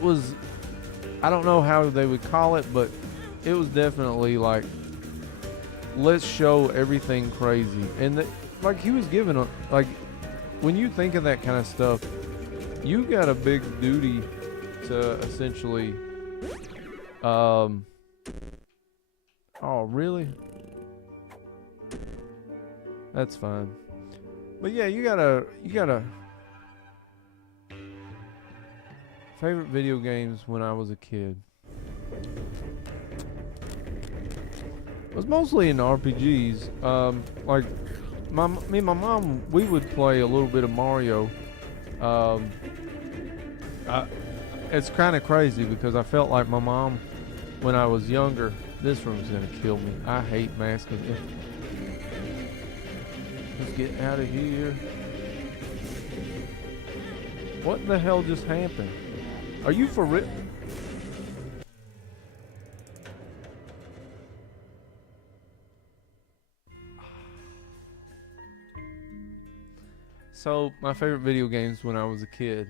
was, I don't know how they would call it, but it was definitely like, let's show everything crazy. And like he was given a, like, when you think of that kind of stuff, you got a big duty to essentially, oh really? That's fine. But yeah, you gotta favorite video games when I was a kid. It was mostly in RPGs. Like me and my mom, we would play a little bit of Mario. It's kind of crazy because I felt like my mom, when I was younger, this room's gonna kill me. I hate masking. Let's get out of here. What the hell just happened? Are you for real? So, my favorite video games when I was a kid.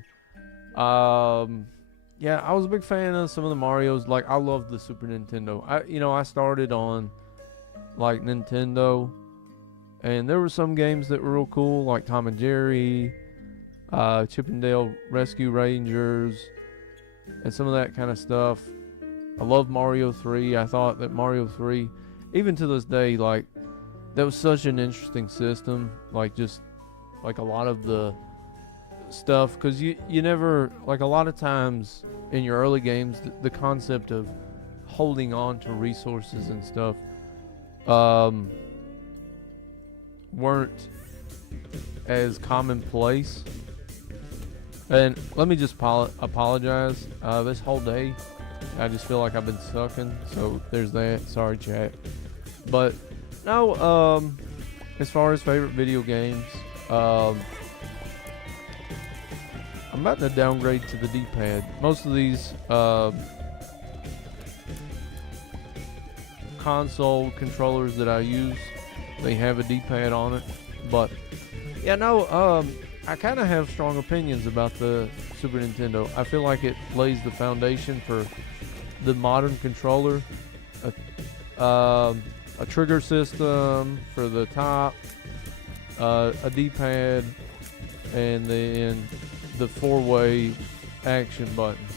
Yeah, I was a big fan of some of the Marios. Like, I loved the Super Nintendo. I started on, like, Nintendo. And there were some games that were real cool, like Tom and Jerry, Chip and Dale Rescue Rangers, and some of that kind of stuff. I love Mario 3. I thought that Mario 3, even to this day, like, that was such an interesting system. Like, just, like, a lot of the stuff, because you never, like, a lot of times in your early games, the concept of holding on to resources and stuff weren't as commonplace. And let me just apologize. This whole day, I just feel like I've been sucking. So there's that. Sorry, chat. But no, as far as favorite video games, I'm about to downgrade to the D-pad. Most of these console controllers that I use, they have a D-pad on it. But yeah, no, I kind of have strong opinions about the Super Nintendo. I feel like it lays the foundation for the modern controller. A trigger system for the top, a D-pad, and then the 4-way action buttons.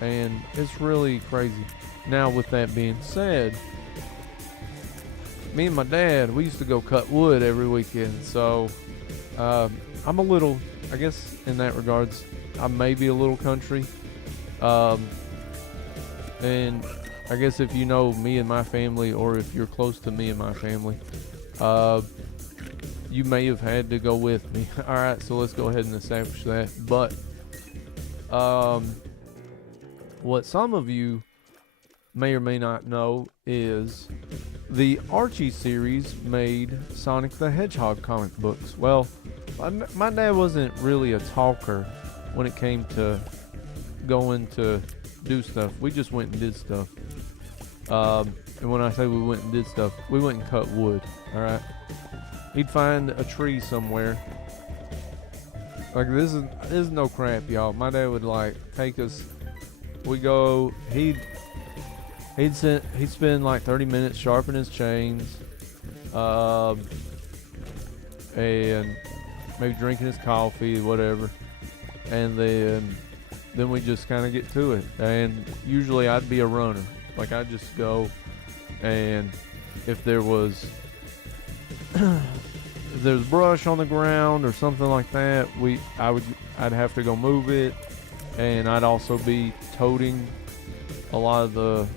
And it's really crazy. Now, with that being said, me and my dad, we used to go cut wood every weekend. So I'm a little, I guess in that regards, I may be a little country. And I guess if you know me and my family, or if you're close to me and my family, you may have had to go with me. Alright, so let's go ahead and establish that. But what some of you may or may not know is the Archie series made Sonic the Hedgehog comic books. Well, my dad wasn't really a talker when it came to going to do stuff. We just went and did stuff. And when I say we went and did stuff, we went and cut wood. Alright? He'd find a tree somewhere. Like, this is no crap, y'all. My dad would like take us. We go. He'd spend like 30 minutes sharpening his chains, and maybe drinking his coffee, whatever, and then we just kind of get to it. And usually I'd be a runner. Like, I'd just go, and if there was brush on the ground or something like that, I'd have to go move it, and I'd also be toting a lot of the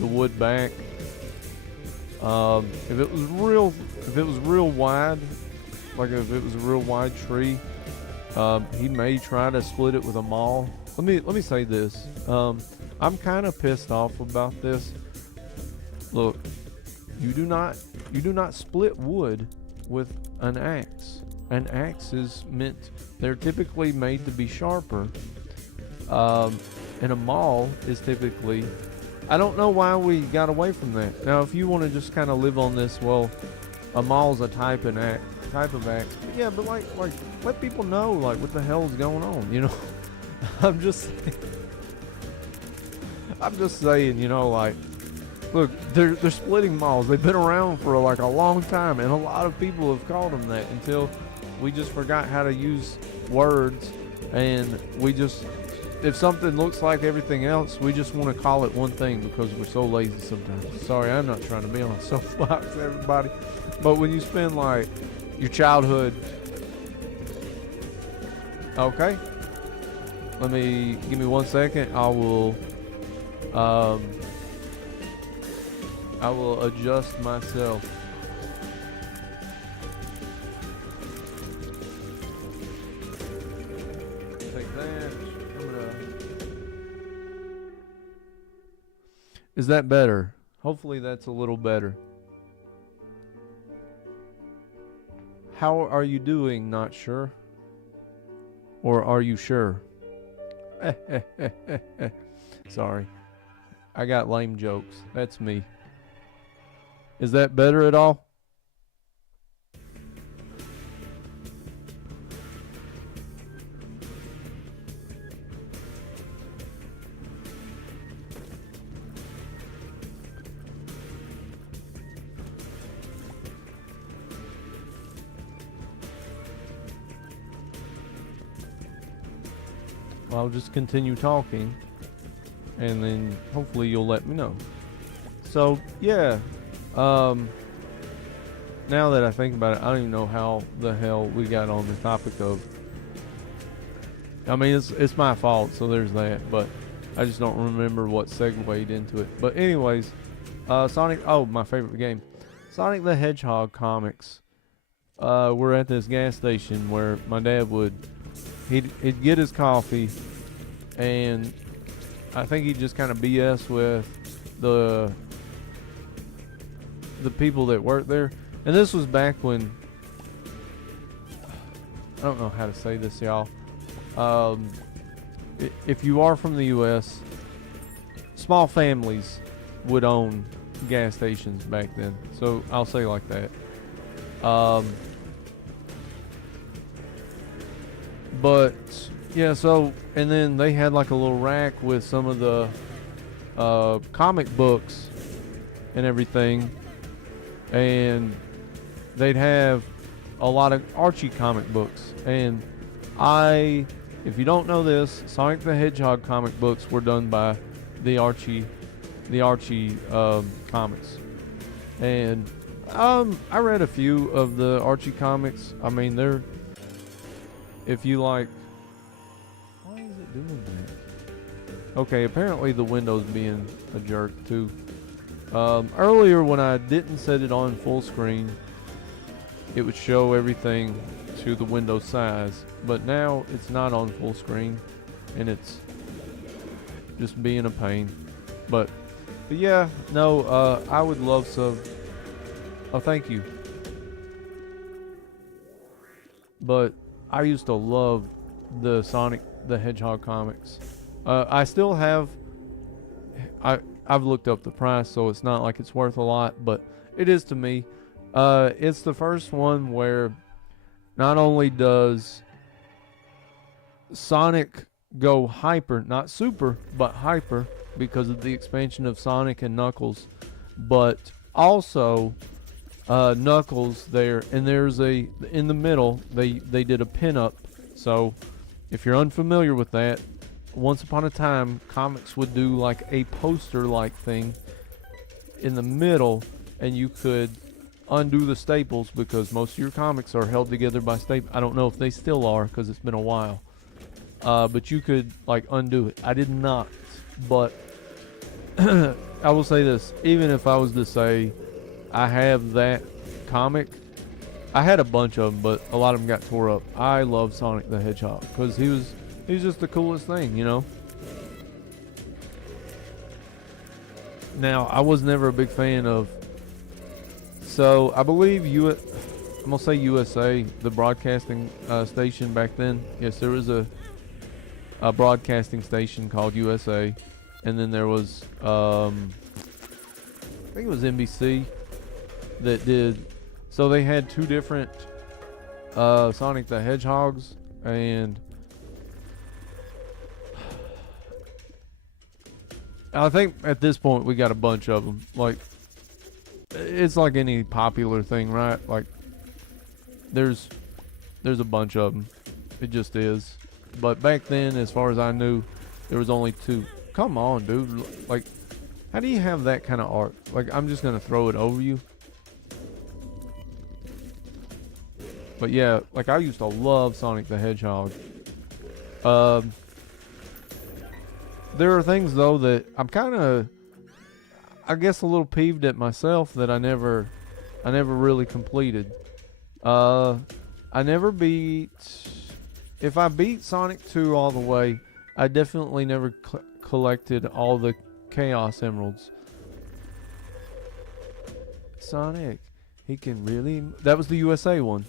wood back. If it was real wide, like if it was a real wide tree, he may try to split it with a maul. Let me say this. I'm kind of pissed off about this. Look, you do not split wood with an axe. An axe is meant, they're typically made to be sharper. And a maul is typically, I don't know why we got away from that. Now, if you want to just kind of live on this, well, a maul's a type of axe. But yeah, but like let people know like what the hell is going on, you know? I'm just saying, you know, like, look, they're splitting mauls. They've been around for like a long time, and a lot of people have called them that until we just forgot how to use words, and we just, if something looks like everything else, we just want to call it one thing because we're so lazy sometimes. Sorry, I'm not trying to be on a soapbox, everybody, but when you spend like your childhood, okay, give me 1 second. I will adjust myself. Take that. Is that better? Hopefully that's a little better. How are you doing? Not sure. Or are you sure? Sorry. I got lame jokes. That's me. Is that better at all? Well, I'll just continue talking, and then hopefully you'll let me know. So, yeah. Now that I think about it, I don't even know how the hell we got on the topic of, I mean, it's my fault, so there's that, but I just don't remember what segued into it. But anyways, Sonic. Oh, my favorite game, Sonic the Hedgehog comics. We're at this gas station where my dad he'd get his coffee, and I think he'd just kind of BS with the people that worked there. And this was back when, I don't know how to say this, y'all. If you are from the U.S., small families would own gas stations back then. So I'll say like that. But yeah, so, and then they had like a little rack with some of the comic books and everything, and they'd have a lot of Archie comic books. And if you don't know this, Sonic the Hedgehog comic books were done by the Archie comics. And I read a few of the Archie comics. I mean, if you like, why is it doing that? Okay, apparently the window's being a jerk too. Earlier when I didn't set it on full screen, it would show everything to the window size, but now it's not on full screen and it's just being a pain. But yeah, no, I would love some. Oh, thank you. But I used to love the Sonic the Hedgehog comics. I still have. I've looked up the price, so it's not like it's worth a lot, but it is to me. It's the first one where not only does Sonic go hyper, not super, but hyper, because of the expansion of Sonic and Knuckles, but also Knuckles there, and there's in the middle they did a pinup. So if you're unfamiliar with that, once upon a time comics would do like a poster like thing in the middle, and you could undo the staples, because most of your comics are held together by staples. I don't know if they still are, because it's been a while, but you could like undo it. I did not, but I will say this, even if I was to say I have that comic, I had a bunch of them, but a lot of them got tore up. I love Sonic the Hedgehog because he's just the coolest thing, you know. Now, I was never a big fan of, so I believe I'm gonna say USA, the broadcasting station back then. Yes, there was a broadcasting station called USA, and then there was I think it was NBC that did. So they had two different Sonic the Hedgehogs, and I think at this point we got a bunch of them. Like, it's like any popular thing, right? Like, there's a bunch of them. It just is. But back then, as far as I knew, there was only two. Come on, dude. Like, how do you have that kind of art? Like, I'm just gonna throw it over you. But yeah, like, I used to love Sonic the Hedgehog. There are things though that I'm kind of, I guess, a little peeved at myself that I never really completed. I never beat. If I beat Sonic 2 all the way, I definitely never collected all the Chaos Emeralds. Sonic, he can really. That was the USA one.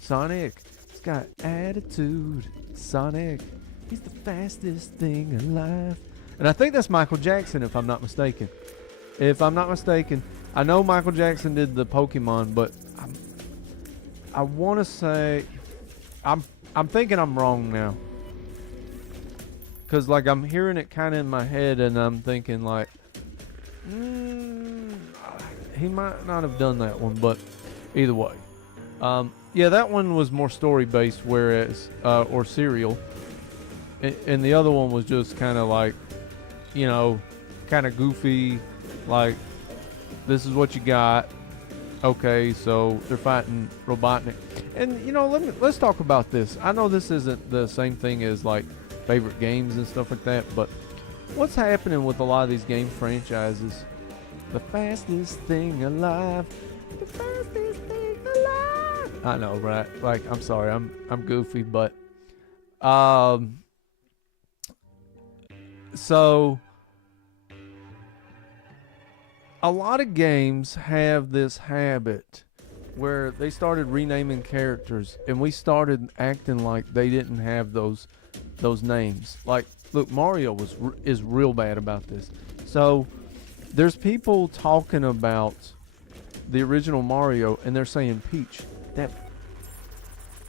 Sonic, he's got attitude. Sonic, he's the fastest thing alive. And I think that's Michael Jackson, if I'm not mistaken. I know Michael Jackson did the Pokemon, but I want to say, I'm thinking I'm wrong now. Cause like I'm hearing it kind of in my head, and I'm thinking like, he might not have done that one, but either way, yeah, that one was more story based, whereas or serial, and the other one was just kind of like, you know, kind of goofy, like, this is what you got. Okay, so they're fighting Robotnik, and you know, let's talk about this. I know this isn't the same thing as like favorite games and stuff like that, but What's happening with a lot of these game franchises? The fastest thing alive. The fastest thing alive. I know, right? Like, I'm sorry, I'm goofy, but so a lot of games have this habit where they started renaming characters, and we started acting like they didn't have those names. Like, look, Mario is real bad about this. So there's people talking about the original Mario, and they're saying Peach.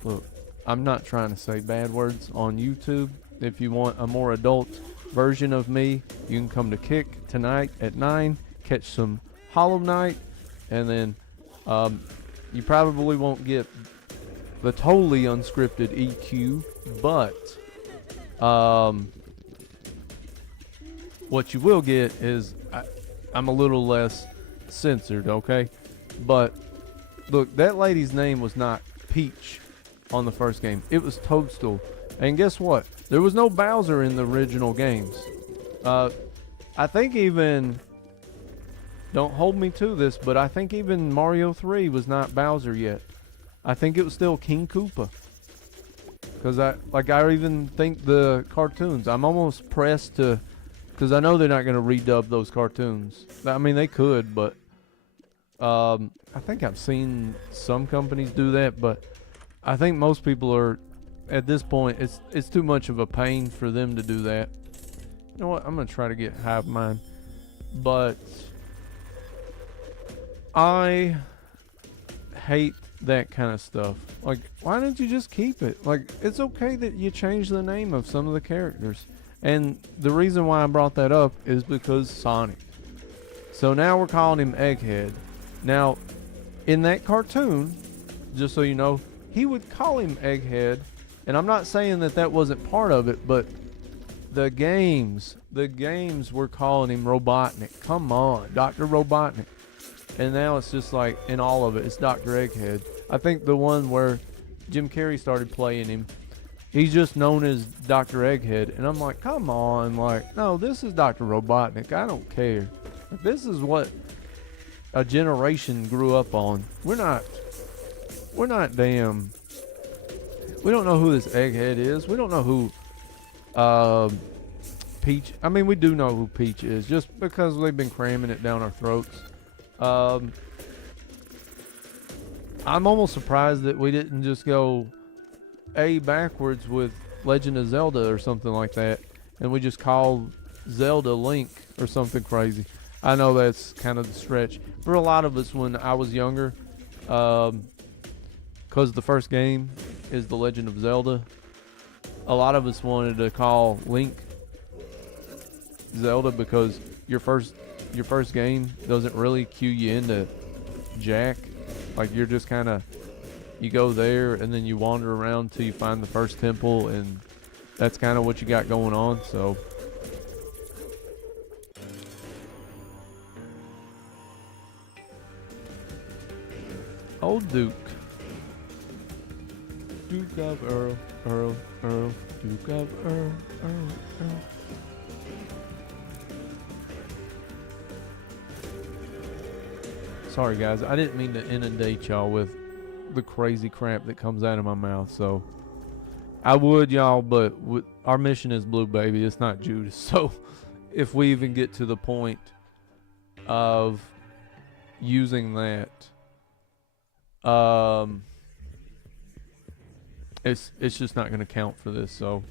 Look, I'm not trying to say bad words on YouTube. If you want a more adult version of me, you can come to Kick tonight at 9, catch some Hollow Knight, and then you probably won't get the totally unscripted EQ, but what you will get is I'm a little less censored, okay? But look, that lady's name was not Peach on the first game. It was Toadstool. And guess what? There was no Bowser in the original games. I think even, don't hold me to this, but I think even Mario 3 was not Bowser yet. I think it was still King Koopa. Because I even think the cartoons, I'm almost pressed to, because I know they're not going to redub those cartoons. I mean, they could, but I think I've seen some companies do that, but I think most people are, at this point, it's too much of a pain for them to do that. You know what? I'm going to try to get Hive Mind. But I hate that kind of stuff. Like, why didn't you just keep it? Like, it's okay that you change the name of some of the characters. And the reason why I brought that up is because Sonic. So now we're calling him Egghead. Now, in that cartoon, just so you know, he would call him Egghead. And I'm not saying that that wasn't part of it, but the games were calling him Robotnik. Come on, Dr. Robotnik. And now it's just like, in all of it, it's Dr. Egghead. I think the one where Jim Carrey started playing him, he's just known as Dr. Egghead. And I'm like, come on, like, no, this is Dr. Robotnik. I don't care. This is what a generation grew up on. We're not damn. We don't know who this Egghead is. We don't know who Peach. I mean, we do know who Peach is just because they've been cramming it down our throats. I'm almost surprised that we didn't just go backwards with Legend of Zelda or something like that, and we just called Zelda Link or something crazy. I know that's kind of the stretch for a lot of us when I was younger, because the first game is The Legend of Zelda. A lot of us wanted to call Link Zelda because your first game doesn't really cue you into jack. Like, you're just kind of, you go there and then you wander around till you find the first temple, and that's kind of what you got going on. So old Duke of Earl, Duke of Earl. Sorry guys, I didn't mean to inundate y'all with the crazy crap that comes out of my mouth. So I would, y'all, but our mission is Blue Baby. It's not Judas. So if we even get to the point of using that, it's just not going to count for this. So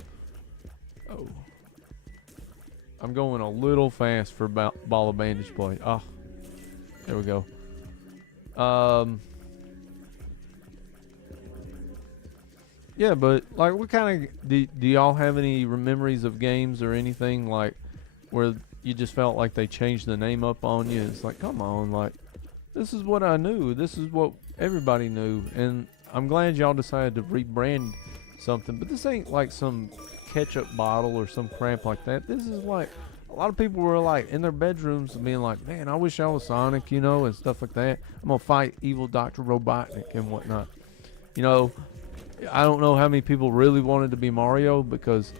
I'm going a little fast for ball of bandage play. Oh, there we go. Yeah, but like, what kind of do y'all have any memories of games or anything like where you just felt like they changed the name up on you? It's like, come on, like, this is what I knew. This is what everybody knew, and I'm glad y'all decided to rebrand something. But this ain't like some ketchup bottle or some crap like that. This is like, a lot of people were like in their bedrooms being like, man, I wish I was Sonic, you know, and stuff like that. I'm gonna fight evil Dr. Robotnik and whatnot. You know, I don't know how many people really wanted to be Mario, because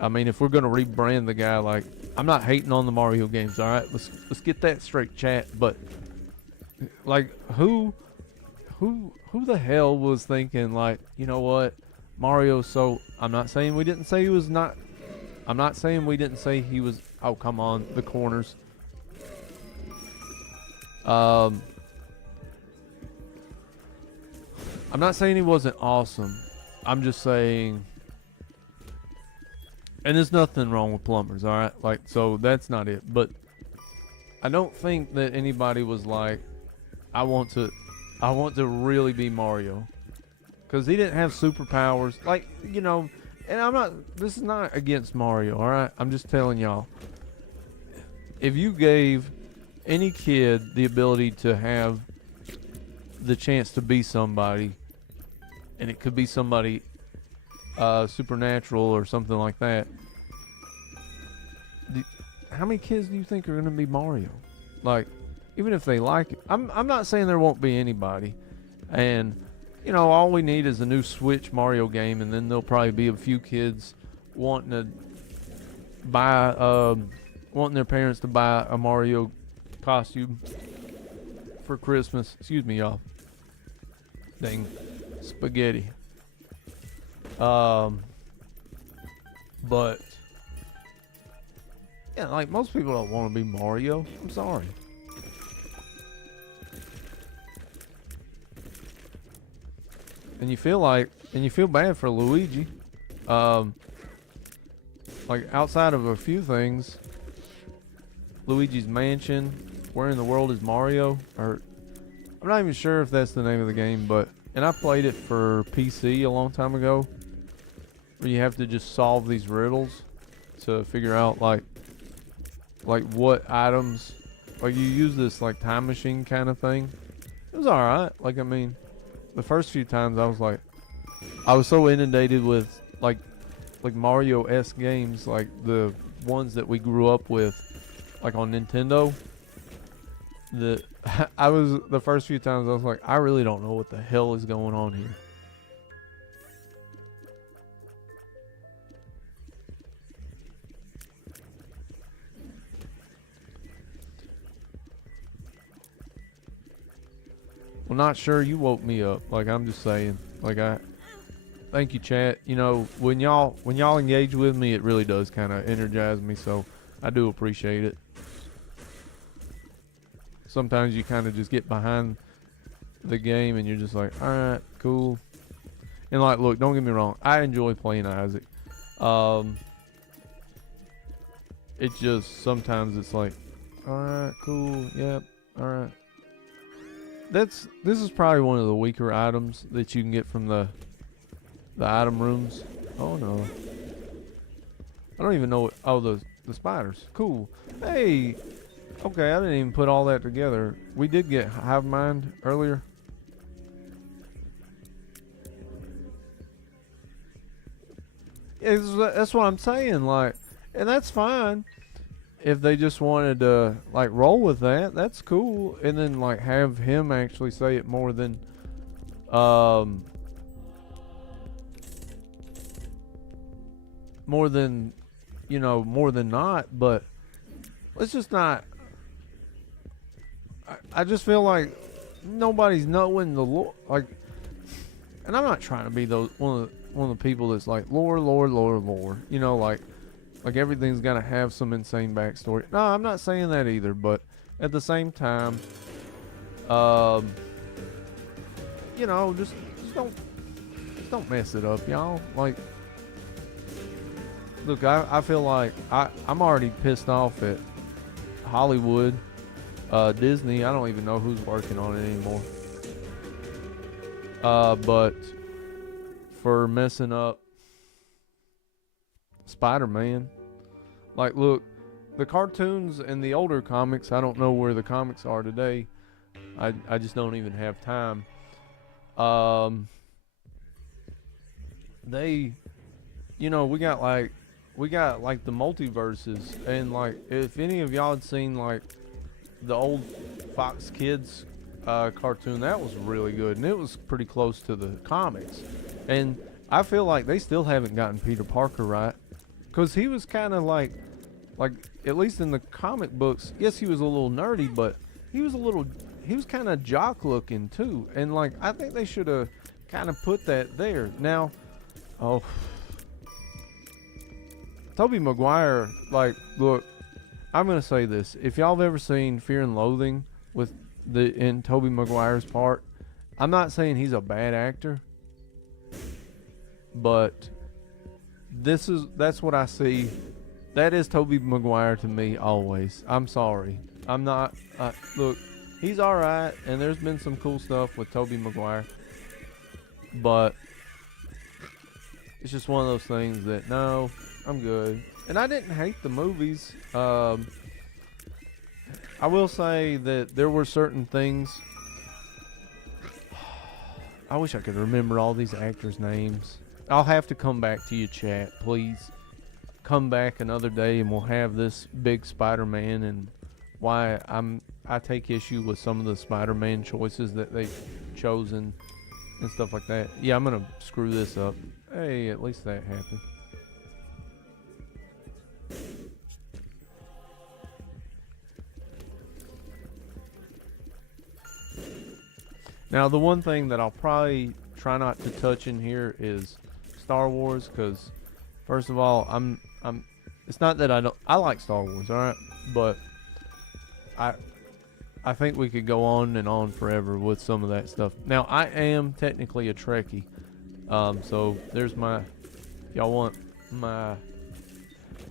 I mean, if we're gonna rebrand the guy, like, I'm not hating on the Mario games, all right? Let's get that straight, chat. But like, who the hell was thinking like, you know what, Mario? So I'm not saying we didn't say he was not. I'm not saying we didn't say he was. Oh, come on, the corners. I'm not saying he wasn't awesome. I'm just saying, and there's nothing wrong with plumbers, all right? Like, so that's not it. But I don't think that anybody was like, I want to really be Mario, because he didn't have superpowers. Like, you know, and I'm not. This is not against Mario, all right? I'm just telling y'all. If you gave any kid the ability to have the chance to be somebody, and it could be somebody supernatural or something like that, how many kids do you think are going to be Mario? Like, even if they like it. I'm not saying there won't be anybody, and you know, all we need is a new Switch Mario game, and then there'll probably be a few kids wanting to buy wanting their parents to buy a Mario costume for Christmas. Excuse me, y'all. Dang spaghetti. But yeah, like, most people don't want to be Mario. I'm sorry. And you feel bad for Luigi. Like, outside of a few things, Luigi's Mansion, where in the world is Mario? Or I'm not even sure if that's the name of the game, but and I played it for PC a long time ago, where you have to just solve these riddles to figure out like what items, like, you use this like time machine kind of thing. It was alright. Like, I mean, the first few times I was so inundated with like Mario-esque games, like the ones that we grew up with, like on Nintendo, that I was, the first few times I was like, I really don't know what the hell is going on here. Well, not sure, you woke me up. Like, I'm just saying. Like, thank you, chat. You know, when y'all engage with me, it really does kind of energize me. So I do appreciate it. Sometimes you kind of just get behind the game and you're just like, all right, cool. And like, look, don't get me wrong, I enjoy playing Isaac. It's just sometimes it's like, all right, cool, yep, all right. This is probably one of the weaker items that you can get from the item rooms. Oh no, I don't even know what. Oh, the spiders. Cool. Hey, okay, I didn't even put all that together. We did get Hive Mind earlier. That's what I'm saying. Like, and that's fine. If they just wanted to like roll with that, that's cool. And then like have him actually say it more than you know, more than not. But let's just not. I just feel like nobody's knowing the lore. Like, and I'm not trying to be one of the people that's like lore. You know, like everything's got to have some insane backstory. No, I'm not saying that either, but at the same time, you know, just don't mess it up, y'all. Like, look, I feel like I'm already pissed off at Hollywood, Disney. I don't even know who's working on it anymore. But for messing up Spider-Man. Like, look, the cartoons and the older comics, I don't know where the comics are today. I just don't even have time. They, you know, we got like the multiverses, and like, if any of y'all had seen like the old Fox Kids cartoon, that was really good, and it was pretty close to the comics. And I feel like they still haven't gotten Peter Parker right. Because he was kind of like, Like, at least in the comic books, yes, he was a little nerdy, but he was kind of jock looking too. And like, I think they should have kind of put that there. Now, oh, Tobey Maguire, like, look, I'm gonna say this: if y'all have ever seen Fear and Loathing with in Tobey Maguire's part, I'm not saying he's a bad actor, but that's what I see. That is Tobey Maguire to me always. I'm sorry. I'm not. Look, he's all right, and there's been some cool stuff with Tobey Maguire, but it's just one of those things that no, I'm good. And I didn't hate the movies. I will say that there were certain things. I wish I could remember all these actors' names. I'll have to come back to you, chat. Please come back another day, and we'll have this big Spider-Man and why I take issue with some of the Spider-Man choices that they've chosen and stuff like that. Yeah, I'm gonna screw this up. Hey, at least that happened. Now, the one thing that I'll probably try not to touch in here is Star Wars, because first of all, it's not that I like Star Wars, all right, but I think we could go on and on forever with some of that stuff. Now, I am technically a Trekkie, so there's y'all want my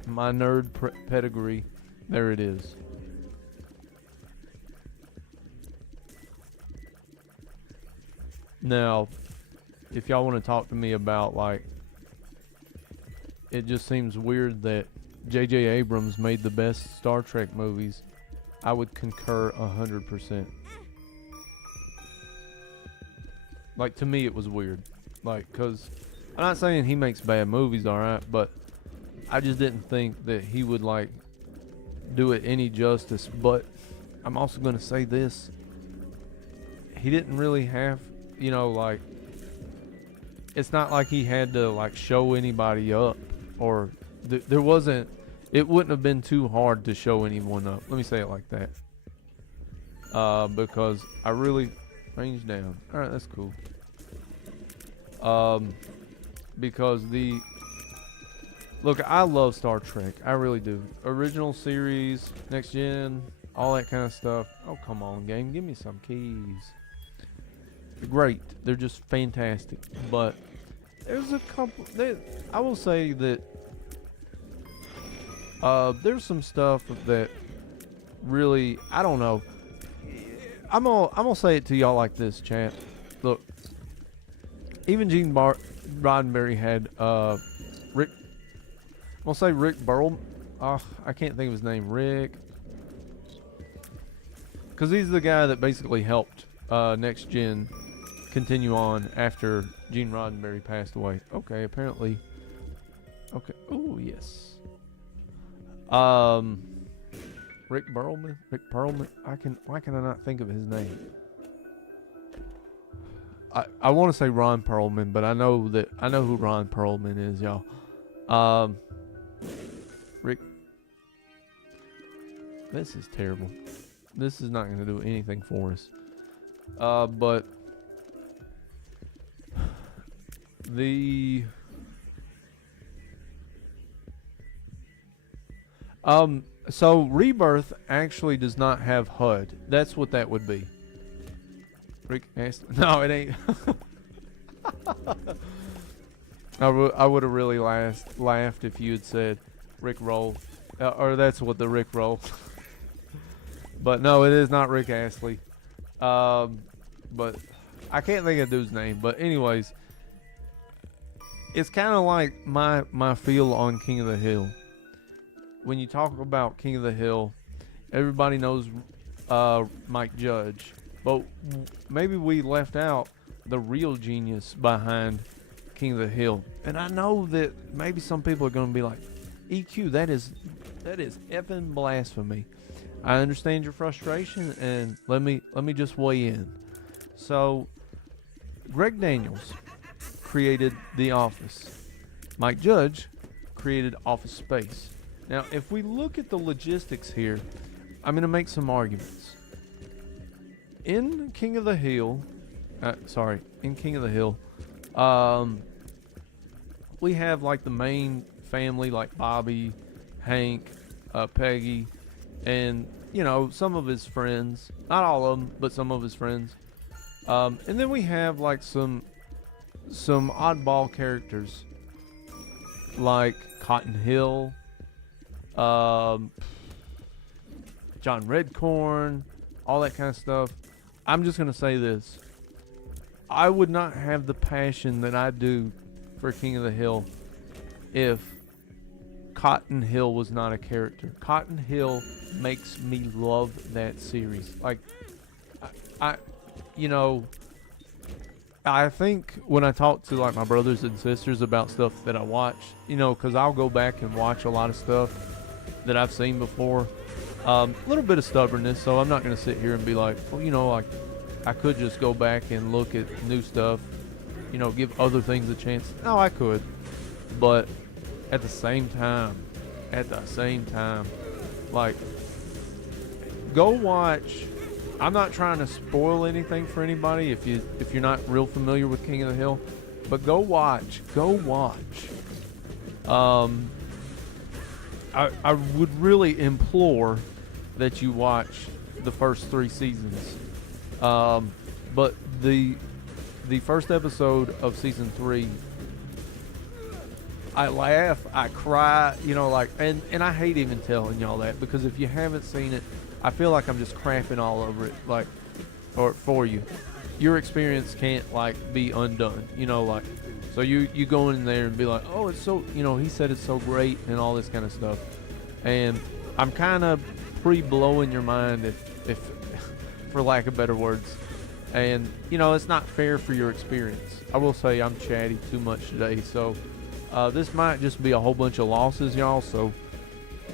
nerd pedigree? There it is. Now, if y'all want to talk to me about, like, it just seems weird that J.J. Abrams made the best Star Trek movies, I would concur 100%. Like, to me, it was weird. Like, because I'm not saying he makes bad movies, alright, but I just didn't think that he would, like, do it any justice. But I'm also going to say this. He didn't really have, like, it's not like he had to, like, show anybody up, or there wasn't, it wouldn't have been too hard to show anyone up. Let me say it like that. Because I really, range down. Alright, that's cool. Because look, I love Star Trek. I really do. Original series, next gen, all that kind of stuff. Oh, come on, game. Give me some keys. Great. They're just fantastic. But there's a couple. I will say that there's some stuff that really, I don't know. I'm gonna say it to y'all like this, chat. Look, even Gene Roddenberry had Rick. I'm gonna say Rick Burl. I can't think of his name. Rick, because he's the guy that basically helped Next Gen continue on after Gene Roddenberry passed away. Okay, apparently. Okay. Oh yes. Rick Perlman. Rick Perlman. Why can I not think of his name? I want to say Ron Perlman, but I know who Ron Perlman is, y'all. Rick. This is terrible. This is not going to do anything for us. But so Rebirth actually does not have HUD. That's what that would be. Rick Astley. No, it ain't. I would have really laughed if you had said Rick Roll, or that's what the Rick Roll. But no, it is not Rick Astley. But I can't think of the dude's name. But anyways, it's kind of like my feel on King of the Hill. When you talk about King of the Hill, everybody knows Mike Judge, but maybe we left out the real genius behind King of the Hill. And I know that maybe some people are going to be like, EQ, that is effing blasphemy. I understand your frustration, and let me just weigh in. So, Greg Daniels created The Office. Mike Judge created Office Space. Now, if we look at the logistics here, I'm going to make some arguments. In King of the Hill, we have like the main family, like Bobby, Hank, Peggy, and you know, some of his friends. Not all of them, but some of his friends. And then we have like some oddball characters, like Cotton Hill, John Redcorn, all that kind of stuff. I'm just gonna say this: I would not have the passion that I do for King of the Hill if Cotton Hill was not a character. Cotton Hill makes me love that series. Like, I think when I talk to like my brothers and sisters about stuff that I watch, because I'll go back and watch a lot of stuff that I've seen before. A little bit of stubbornness, so I'm not going to sit here and be like, well, like I could just go back and look at new stuff, give other things a chance. No, I could, but at the same time, like, go watch. I'm not trying to spoil anything for anybody if you're not real familiar with King of the Hill, but go watch. I would really implore that you watch the first 3 seasons. But the first episode of season 3, I laugh, I cry, and I hate even telling y'all that, because if you haven't seen it, I feel like I'm just crapping all over it, or for you. Your experience can't be undone, so you go in there and be like, oh, it's so, he said it's so great and all this kind of stuff, and I'm kind of pre-blowing your mind if for lack of better words, and it's not fair for your experience. I will say I'm chatty too much today, so this might just be a whole bunch of losses, y'all. So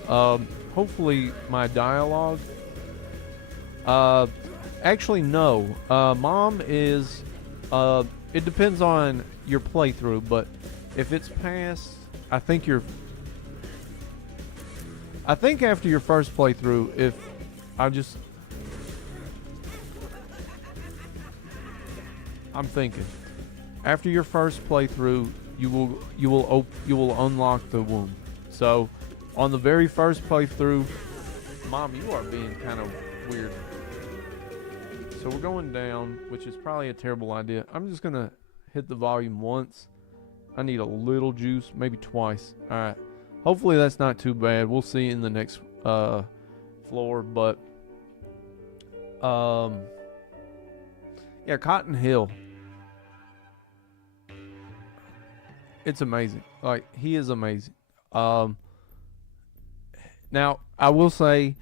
hopefully my dialogue. Actually, no. Mom is. It depends on your playthrough, but if it's past, I think after your first playthrough, I'm thinking after your first playthrough, you will unlock the womb. So on the very first playthrough, Mom, you are being kind of weird. So we're going down, which is probably a terrible idea. I'm just gonna hit the volume once. I need a little juice, maybe twice. All right. Hopefully that's not too bad. We'll see in the next floor, but yeah, Cotton Hill. It's amazing. Like, he is amazing. Now, I will say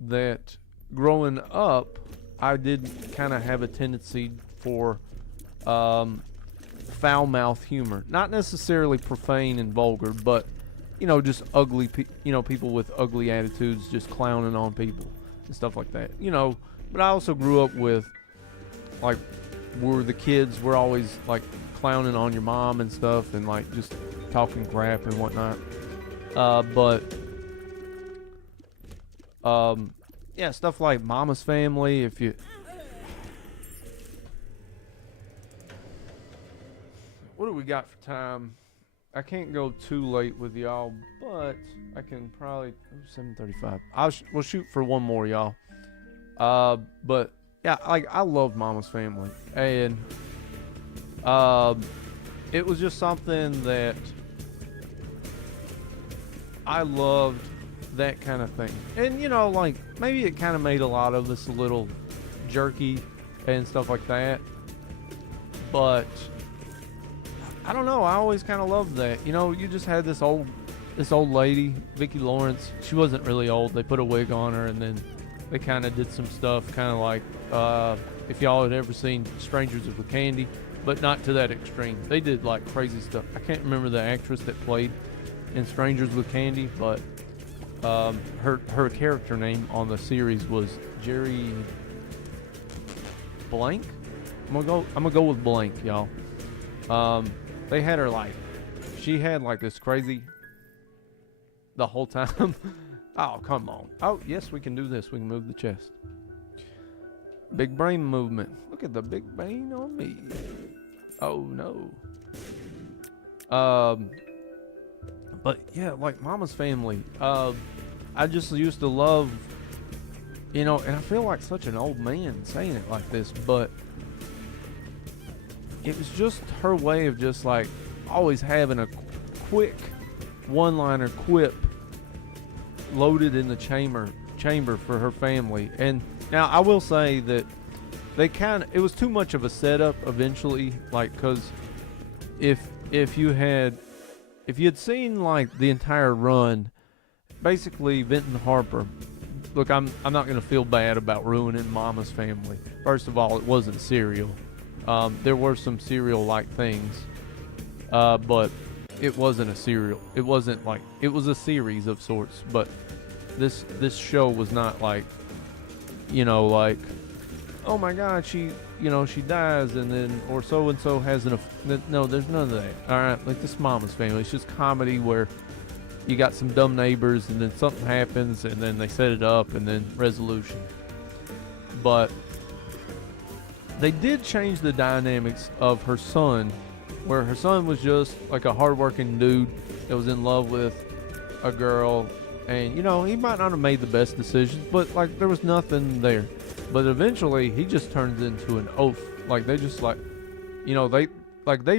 that growing up, I did kind of have a tendency for foul-mouthed humor. Not necessarily profane and vulgar, but, just ugly, people with ugly attitudes just clowning on people and stuff like that. But I also grew up with, where the kids were always, clowning on your mom and stuff and, just talking crap and whatnot. Yeah, stuff like Mama's Family, if you... What do we got for time? I can't go too late with y'all, but I can probably... 7:35. We'll shoot for one more, y'all. But, yeah, I love Mama's Family. And, it was just something that I loved, that kind of thing. And, maybe it kind of made a lot of us a little jerky and stuff like that. But I don't know. I always kind of loved that. You just had this old lady, Vicki Lawrence. She wasn't really old. They put a wig on her, and then they kind of did some stuff, kind of like if y'all had ever seen Strangers with Candy, but not to that extreme. They did crazy stuff. I can't remember the actress that played in Strangers with Candy, but her character name on the series was Jerry Blank. I'm gonna go with Blank, y'all. They had her she had this crazy. the whole time. Oh, come on. Oh, yes, we can do this. We can move the chest. Big brain movement. Look at the big brain on me. Oh, no. But yeah, like Mama's Family. I just used to love, you know, and I feel like such an old man saying it like this, but it was just her way of just like always having a quick one-liner quip loaded in the chamber for her family. And now I will say that it was too much of a setup eventually, like, because if you had seen like the entire run, basically Vinton Harper, look, I'm not gonna feel bad about ruining Mama's Family. First of all, it wasn't cereal. There were some cereal-like things, but it wasn't a cereal. It wasn't like, it was a series of sorts. But this show was not like, you know, like, oh my God, she dies, and then, or so and so has no, there's none of that. All right, like this Mama's Family, it's just comedy where you got some dumb neighbors, and then something happens, and then they set it up, and then resolution. But they did change the dynamics of her son, where her son was just like a hardworking dude that was in love with a girl, and you know, he might not have made the best decisions, but like there was nothing there. But eventually he just turns into an oaf. Like they just like, you know, they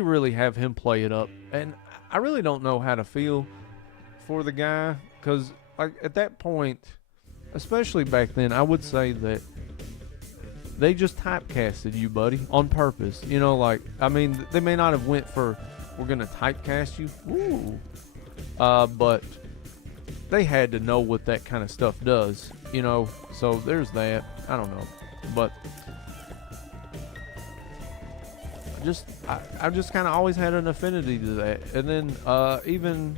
really have him play it up, and I really don't know how to feel for the guy, because like at that point, especially back then, I would say that they just typecasted you, buddy, on purpose. You know, like, I mean, they may not have went for, we're gonna typecast you, ooh, but they had to know what that kind of stuff does, you know. So there's that. I don't know, but I just kind of always had an affinity to that. And then even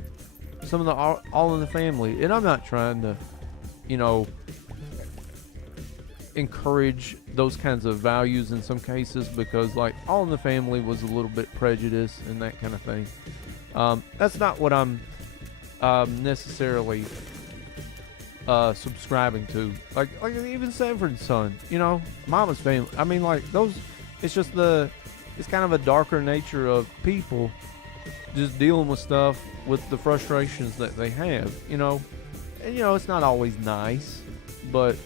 some of the All in the Family, and I'm not trying to, you know, encourage those kinds of values in some cases, because like All in the Family was a little bit prejudiced and that kind of thing. That's not what I'm necessarily subscribing to. Like even Sanford and Son, you know, Mama's Family. I mean, like those. It's just it's kind of a darker nature of people just dealing with stuff, with the frustrations that they have, you know. And you know, it's not always nice, but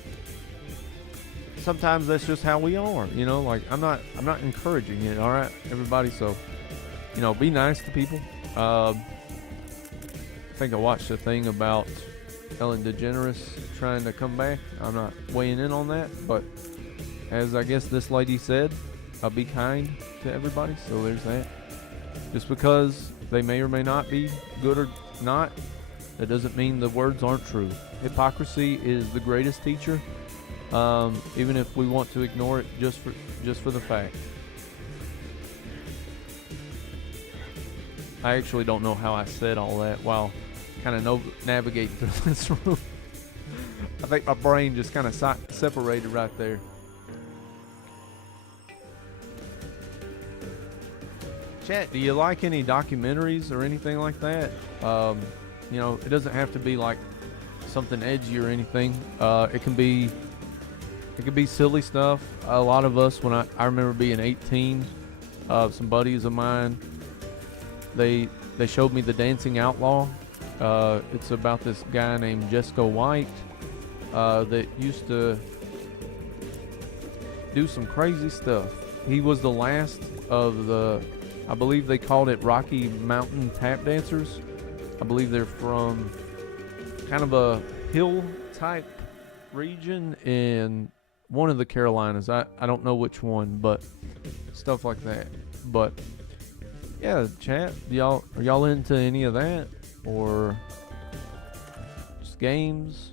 sometimes that's just how we are, you know. Like I'm not encouraging it, all right, everybody. So, you know, be nice to people. I think I watched a thing about Ellen DeGeneres trying to come back. I'm not weighing in on that, but as I guess this lady said, be kind to everybody. So there's that. Just because they may or may not be good or not, that doesn't mean the words aren't true. Hypocrisy is the greatest teacher, even if we want to ignore it just for the fact. I actually don't know how I said all that while kind of navigating through this room. I think my brain just kind of separated right there. Chat, do you like any documentaries or anything like that? You know, it doesn't have to be like something edgy or anything. It can be silly stuff. A lot of us, when I remember being 18, some buddies of mine, they showed me The Dancing Outlaw. It's about this guy named Jesco White that used to do some crazy stuff. He was the last of the, I believe they called it Rocky Mountain Tap Dancers. I believe they're from kind of a hill type region in one of the Carolinas. I don't know which one, but stuff like that. But yeah, chat, are y'all into any of that, or just games?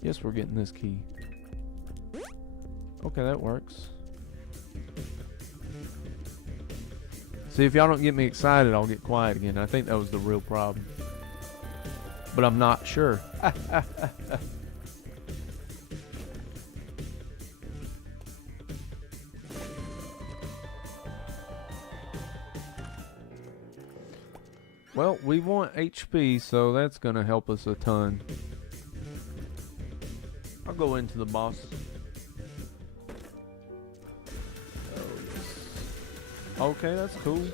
Yes, we're getting this key. Okay, that works. See, if y'all don't get me excited, I'll get quiet again. I think that was the real problem. But I'm not sure. Well, we want HP, so that's gonna help us a ton. I'll go into the boss. Okay, that's cool.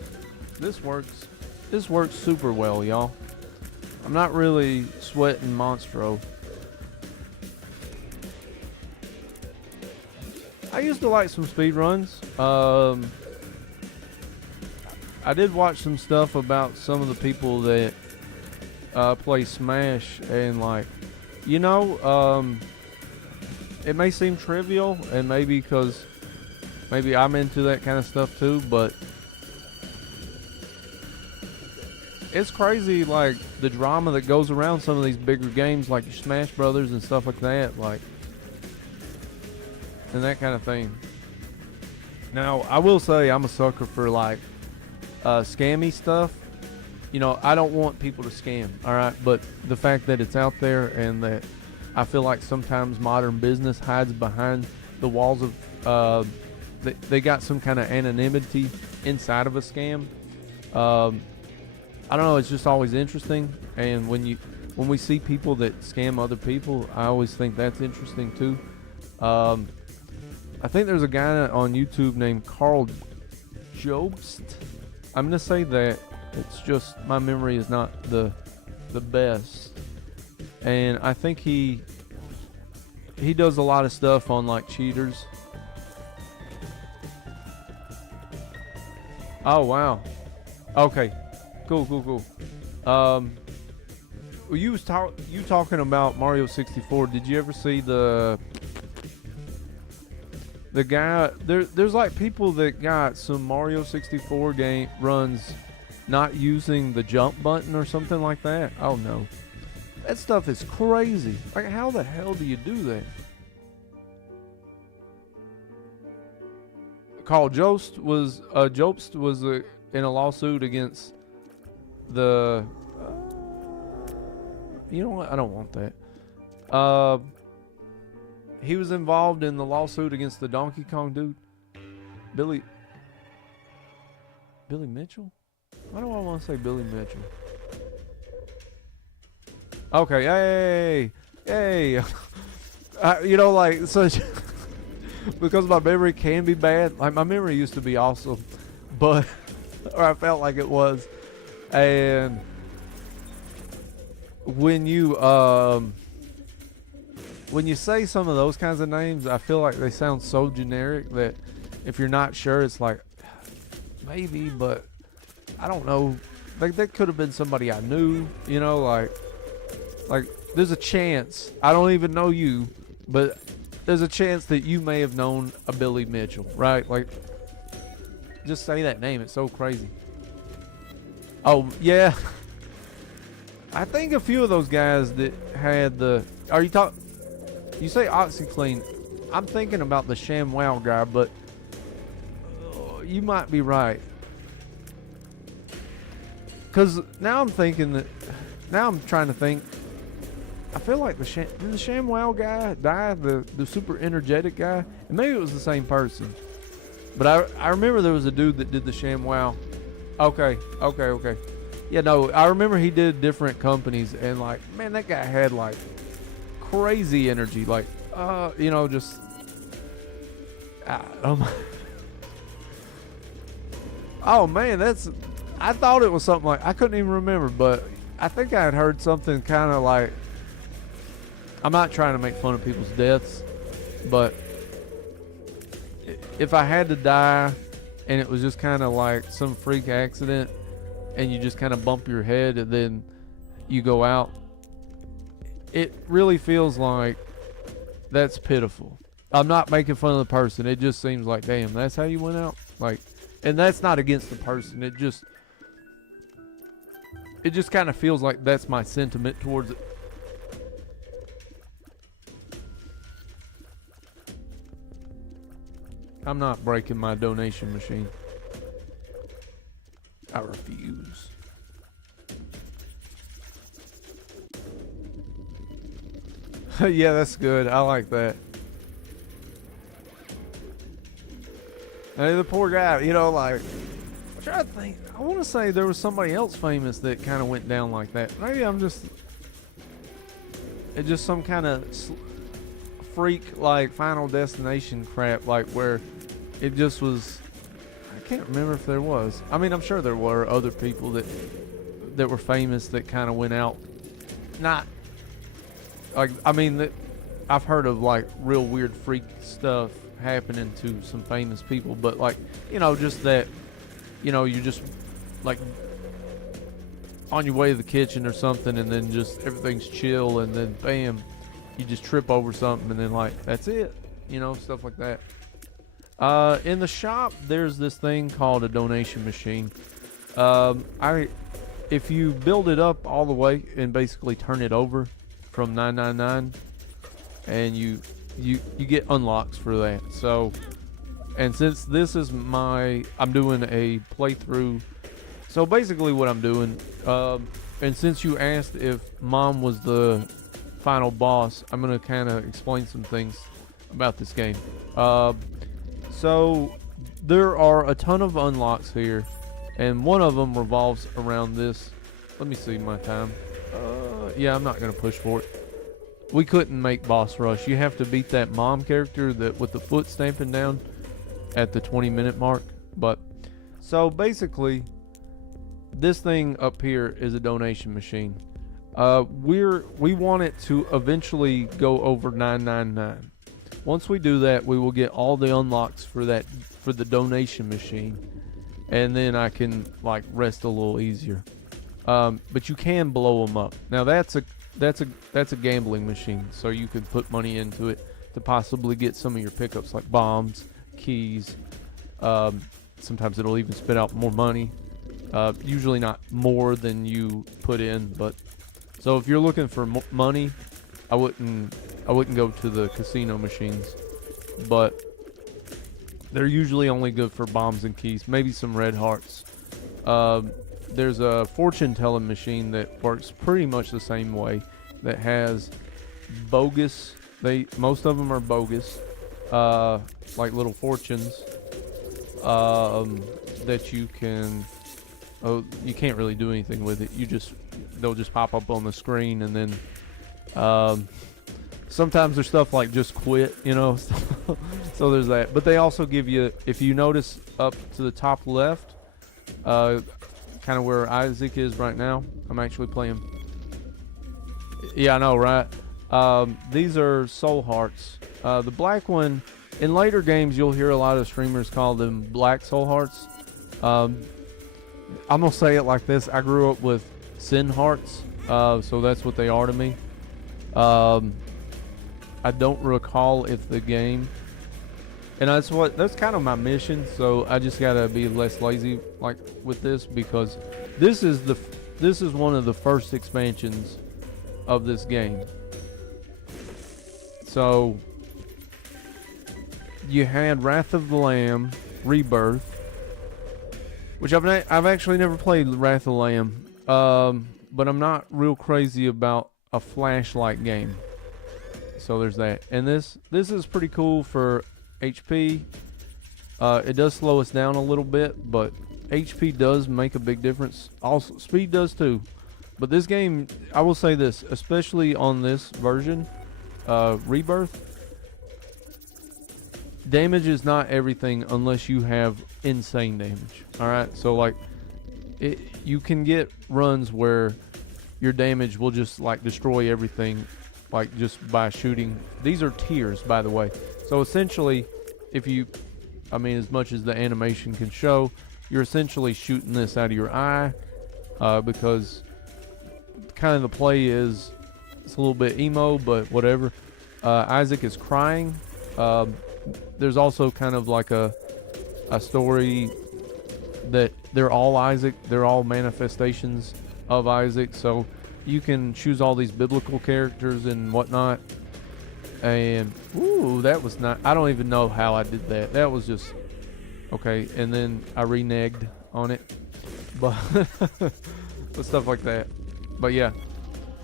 This works. This works super well, y'all. I'm not really sweating Monstro. I used to like some speedruns. I did watch some stuff about some of the people that play Smash, and like, you know, it may seem trivial, and maybe because maybe I'm into that kind of stuff too, but it's crazy, like the drama that goes around some of these bigger games, like your Smash Brothers and stuff like that, like, and that kind of thing. Now, I will say I'm a sucker for like scammy stuff. You know, I don't want people to scam, all right? But the fact that it's out there, and that I feel like sometimes modern business hides behind the walls of, they got some kind of anonymity inside of a scam. I don't know, it's just always interesting. And when we see people that scam other people, I always think that's interesting too. I think there's a guy on YouTube named Carl Jobst. I'm gonna say that. It's just my memory is not the best, and I think he does a lot of stuff on like cheaters. Oh wow. Okay. Cool. Well, you talking about Mario 64? Did you ever see the guy? There's like people that got some Mario 64 game runs not using the jump button or something like that. Oh no, that stuff is crazy. Like, how the hell do you do that? Carl Jobst was in a lawsuit against the. You know what? I don't want that. He was involved in the lawsuit against the Donkey Kong dude, Billy Mitchell. Why do I want to say Billy Mitchell? Okay, hey. You know, like, such because my memory can be bad. Like, my memory used to be awesome, but or I felt like it was. And when you say some of those kinds of names, I feel like they sound so generic that if you're not sure, it's like, maybe, but I don't know. Like, that could have been somebody I knew, you know, like there's a chance. I don't even know you, but there's a chance that you may have known a Billy Mitchell, right? Like, just say that name. It's so crazy. Oh, yeah. I think a few of those guys that had the... You say OxyClean. I'm thinking about the ShamWow guy, but you might be right. Because now I'm trying to think. I feel like did the ShamWow guy die? The super energetic guy? And maybe it was the same person. But I remember there was a dude that did the ShamWow. Okay. Yeah, no, I remember he did different companies, and like, man, that guy had like crazy energy. Like, you know, just oh man, I thought it was something like, I couldn't even remember, but I think I had heard something kind of like, I'm not trying to make fun of people's deaths, but if I had to die and it was just kind of like some freak accident and you just kind of bump your head and then you go out, it really feels like that's pitiful. I'm not making fun of the person. It just seems like, damn, that's how you went out? Like, and that's not against the person. It just kind of feels like that's my sentiment towards it. I'm not breaking my donation machine. I refuse. Yeah, that's good. I like that. Hey, the poor guy, you know, like, trying to think. I want to say there was somebody else famous that kind of went down like that. Maybe I'm just... It's just some kind of freak, like, Final Destination crap, like, where it just was... I can't remember if there was. I mean, I'm sure there were other people that were famous that kind of went out. Not... Like, I mean, I've heard of, like, real weird freak stuff happening to some famous people, but, like, you know, just that... You know, you're just, like, on your way to the kitchen or something, and then just everything's chill, and then bam, you just trip over something, and then, like, that's it. You know, stuff like that. In the shop, there's this thing called a donation machine. If you build it up all the way and basically turn it over from 999, and you get unlocks for that. So... And since this is I'm doing a playthrough. So basically what I'm doing, and since you asked if Mom was the final boss, I'm going to kind of explain some things about this game. So there are a ton of unlocks here, and one of them revolves around this. Let me see my time. Yeah, I'm not going to push for it. We couldn't make boss rush. You have to beat that Mom character that with the foot stamping down at the 20-minute mark. But so basically this thing up here is a donation machine. We want it to eventually go over 999. Once we do that, we will get all the unlocks for the donation machine, and then I can, like, rest a little easier. But you can blow them up. Now that's a gambling machine, so you can put money into it to possibly get some of your pickups, like bombs, keys. Sometimes it'll even spit out more money. Usually not more than you put in, but so if you're looking for money, I wouldn't go to the casino machines, but they're usually only good for bombs and keys, maybe some red hearts. There's a fortune telling machine that works pretty much the same way, that has bogus, most of them are bogus, like little fortunes, that you can't really do anything with it. They'll just pop up on the screen, and then sometimes there's stuff like just quit, you know. So there's that. But they also give you, if you notice up to the top left, kind of where Isaac is right now. I'm actually playing. Yeah, I know, right? These are soul hearts. The black one, in later games, you'll hear a lot of streamers call them black soul hearts. I'm gonna say it like this: I grew up with sin hearts, so that's what they are to me. I don't recall if the game, and that's kind of my mission. So I just gotta be less lazy, like with this, because this is one of the first expansions of this game. So you had Wrath of the Lamb, Rebirth, which I've actually never played Wrath of the Lamb, but I'm not real crazy about a flashlight game. So there's that, and this is pretty cool for HP. It does slow us down a little bit, but HP does make a big difference. Also, speed does too. But this game, I will say this, especially on this version, Rebirth, damage is not everything unless you have insane damage. Alright, so like, you can get runs where your damage will just like destroy everything, like just by shooting. These are tiers, by the way. So essentially, as much as the animation can show, you're essentially shooting this out of your eye, because kind of the play is, it's a little bit emo, but whatever. Isaac is crying. There's also kind of like a story that they're all Isaac, they're all manifestations of Isaac, so you can choose all these biblical characters and whatnot. And ooh, that was not, I don't even know how I did that. That was just okay. And then I reneged on it, but but stuff like that. But yeah,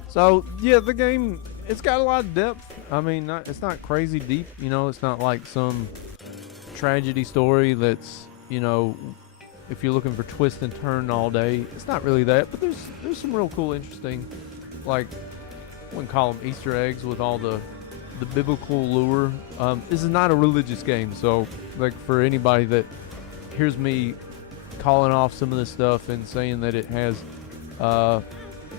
so yeah, the game, it's got a lot of depth. I mean, it's not crazy deep, you know. It's not like some tragedy story that's, you know, if you're looking for twist and turn all day, it's not really that. But there's some real cool, interesting, like, I wouldn't call them Easter eggs with all the biblical lure. This is not a religious game, so like for anybody that hears me calling off some of this stuff and saying that it has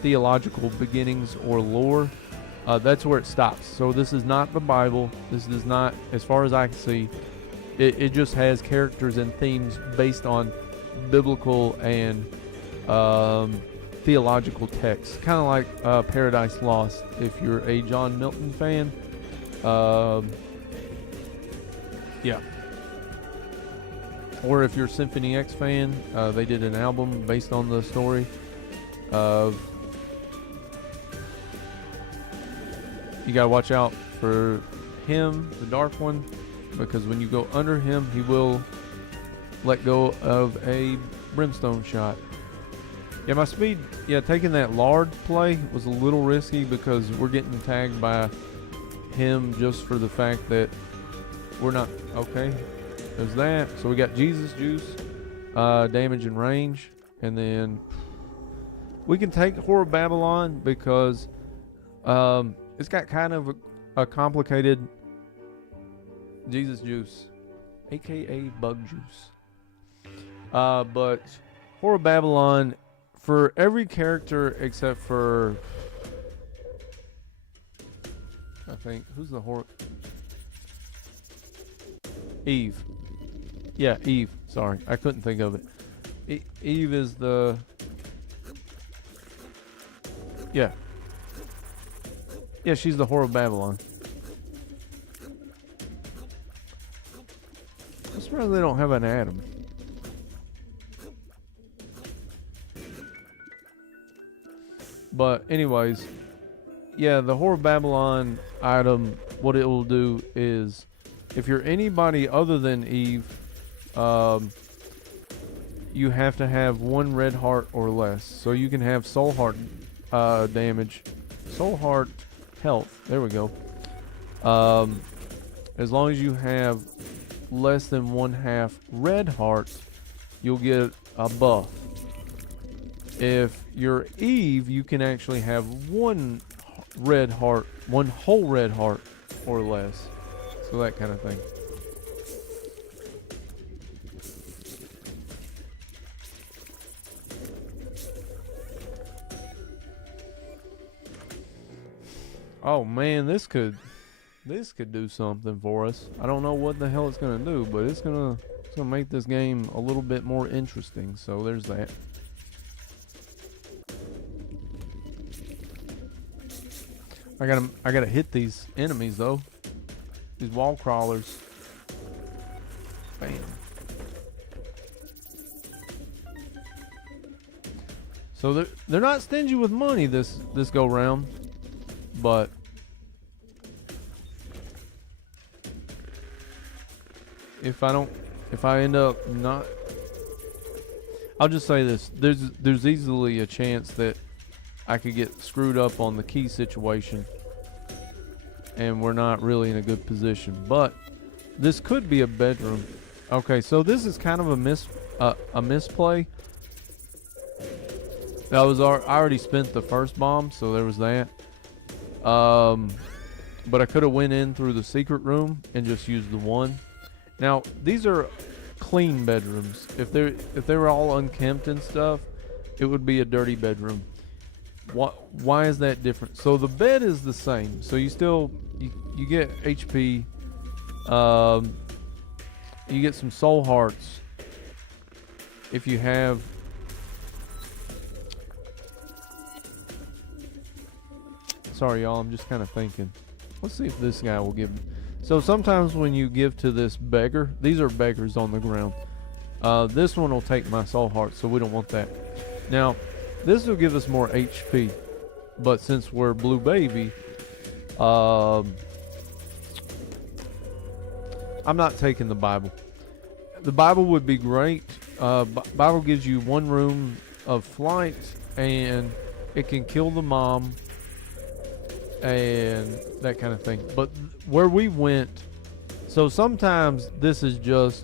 theological beginnings or lore, that's where it stops. So this is not the Bible. This is not, as far as I can see, it just has characters and themes based on biblical and theological texts, kind of like Paradise Lost. If you're a John Milton fan, yeah. Or if you're a Symphony X fan, they did an album based on the story of. You gotta watch out for him, the dark one, because when you go under him, he will let go of a brimstone shot. Yeah, my speed, taking that lard play was a little risky because we're getting tagged by him just for the fact that we're not, okay, there's that. So we got Jesus Juice, damage and range, and then we can take Horror Babylon because it's got kind of a complicated Jesus Juice, aka Bug Juice. But Horror Babylon, for every character except for, I think, who's the horror? Eve. Yeah, Eve. Sorry, I couldn't think of it. Eve is the, yeah, she's the Horror Babylon. I'm surprised they don't have an Adam. But anyways, yeah, the Horror Babylon item, what it will do is, if you're anybody other than Eve, you have to have 1 red heart or less. So you can have soul heart damage, soul heart health. There we go. As long as you have less than 1/2 red heart, you'll get a buff. If you're Eve, you can actually have 1 red heart, 1 whole red heart or less. So that kind of thing. Oh man, this could do something for us. I don't know what the hell it's gonna do, but it's gonna make this game a little bit more interesting. So there's that. I gotta hit these enemies though. These wall crawlers. Bam. So they're not stingy with money this go round, but if I end up not, I'll just say this: there's easily a chance that I could get screwed up on the key situation, and we're not really in a good position. But this could be a bedroom. Okay, so this is kind of a misplay. I already spent the first bomb, so there was that. But I could have went in through the secret room and just used the one. Now these are clean bedrooms. If they were all unkempt and stuff, it would be a dirty bedroom. Why is that different? So the bed is the same. So you get HP. You get some soul hearts if you have. Sorry, y'all. I'm just kind of thinking. Let's see if this guy will give. So sometimes when you give to this beggar, these are beggars on the ground. This one will take my soul heart, so we don't want that. Now, this will give us more HP, but since we're blue baby, I'm not taking the Bible. The Bible would be great. Bible gives you 1 room of flight, and it can kill the mom and that kind of thing. But where we went, so sometimes this is just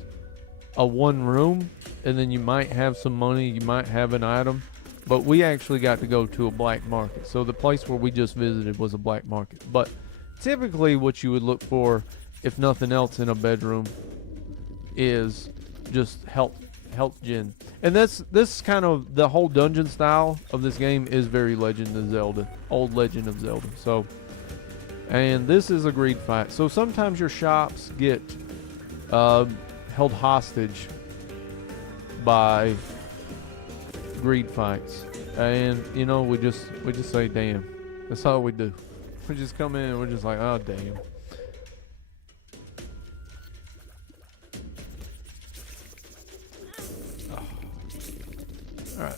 a 1 room and then you might have some money, you might have an item. But we actually got to go to a black market. So the place where we just visited was a black market. But typically what you would look for, if nothing else in a bedroom, is just health gen. And this kind of, the whole dungeon style of this game is very Legend of Zelda, old Legend of Zelda. So, and this is a greed fight. So sometimes your shops get held hostage by greed fights, and you know, we just say damn. That's all we do. We just come in and we're just like, oh damn. Oh. All right.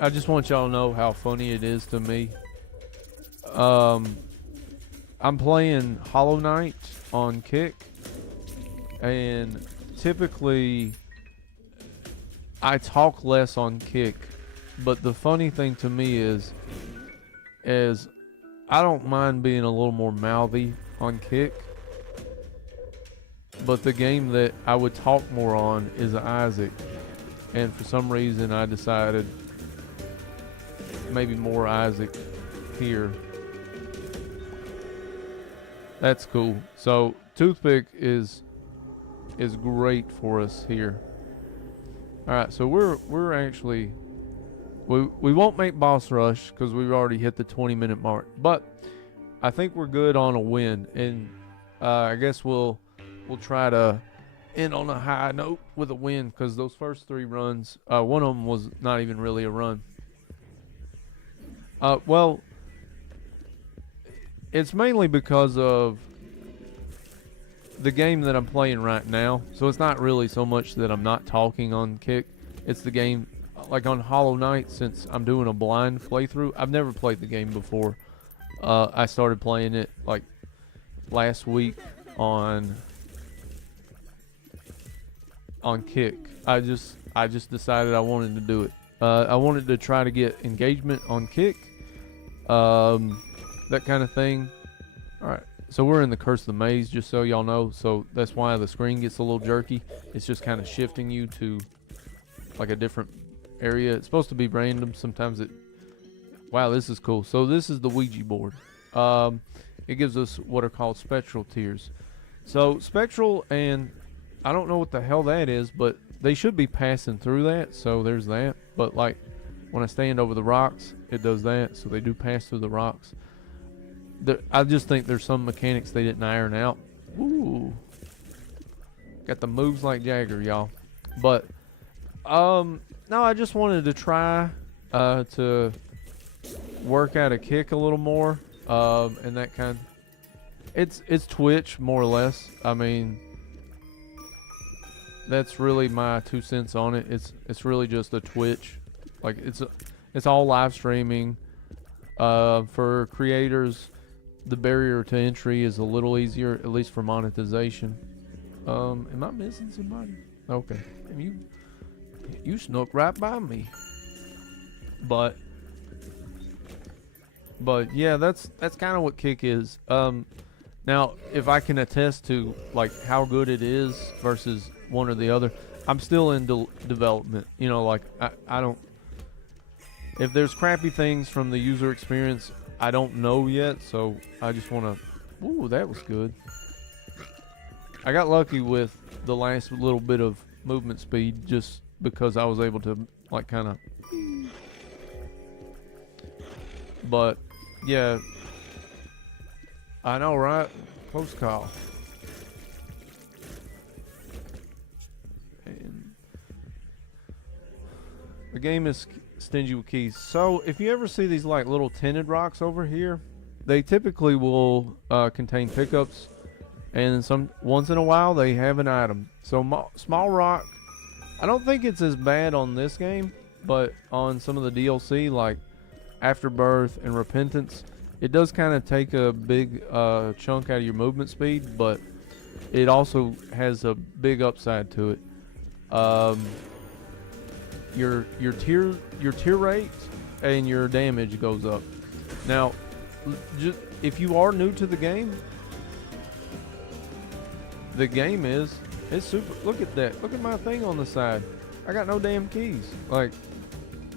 I just want y'all to know how funny it is to me. I'm playing Hollow Knight on Kick, and typically I talk less on Kick, but the funny thing to me is I don't mind being a little more mouthy on Kick, but the game that I would talk more on is Isaac, and for some reason I decided maybe more Isaac here. That's cool. So Toothpick is great for us here. All right, so we're actually we won't make boss rush because we've already hit the 20-minute mark, but I think we're good on a win, and I guess we'll try to end on a high note with a win, because those first 3 runs, one of them was not even really a run. Well, it's mainly because of the game that I'm playing right now. So it's not really so much that I'm not talking on Kick. It's the game, like on Hollow Knight, since I'm doing a blind playthrough. I've never played the game before. I started playing it like last week on Kick. I just decided I wanted to do it. I wanted to try to get engagement on Kick. That kind of thing. Alright, so we're in the Curse of the Maze, just so y'all know. So that's why the screen gets a little jerky. It's just kind of shifting you to like a different area. It's supposed to be random. Sometimes it... Wow, this is cool. So this is the Ouija board. It gives us what are called spectral tears. So spectral, and I don't know what the hell that is, but they should be passing through that. So there's that. But like when I stand over the rocks, it does that. So they do pass through the rocks. I just think there's some mechanics they didn't iron out. Ooh. Got the moves like Jagger, y'all. But, no, I just wanted to try to work out a Kick a little more. And that kind of... It's Twitch, more or less. I mean, that's really my 2 cents on it. It's really just a Twitch. Like, it's all live streaming. For creators, the barrier to entry is a little easier, at least for monetization. Am I missing somebody? Okay. You snuck right by me. But yeah, that's kind of what Kick is. Now, if I can attest to like how good it is versus one or the other, I'm still in development. You know, like I don't... If there's crappy things from the user experience, I don't know yet, so I just want to... Ooh, that was good. I got lucky with the last little bit of movement speed just because I was able to, like, kind of... But, yeah. I know, right? Close call. And the game is stingy with keys. So if you ever see these like little tinted rocks over here, they typically will contain pickups, and once in a while they have an item. So small rock, I don't think it's as bad on this game, but on some of the DLC like Afterbirth and Repentance, it does kind of take a big chunk out of your movement speed, but it also has a big upside to it. Your tier rate and your damage goes up. Now, just if you are new to the game, the game is. It's super. Look at that. Look at my thing on the side. I got no damn keys. Like,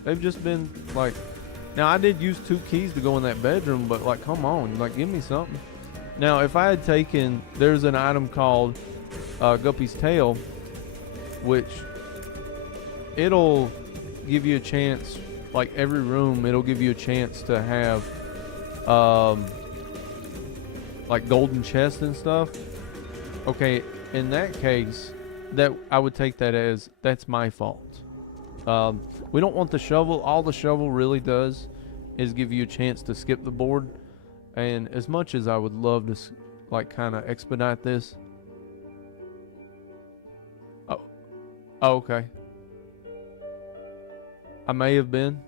they've just been like. Now I did use 2 keys to go in that bedroom, but like, come on, like, give me something. Now, if I had taken, there's an item called Guppy's Tail, which it'll give you a chance. Like every room, it'll give you a chance to have like golden chests and stuff. Okay, in that case, that I would take that as that's my fault. We don't want the shovel. All the shovel really does is give you a chance to skip the board. And as much as I would love to like kind of expedite this. Oh, okay. I may have been.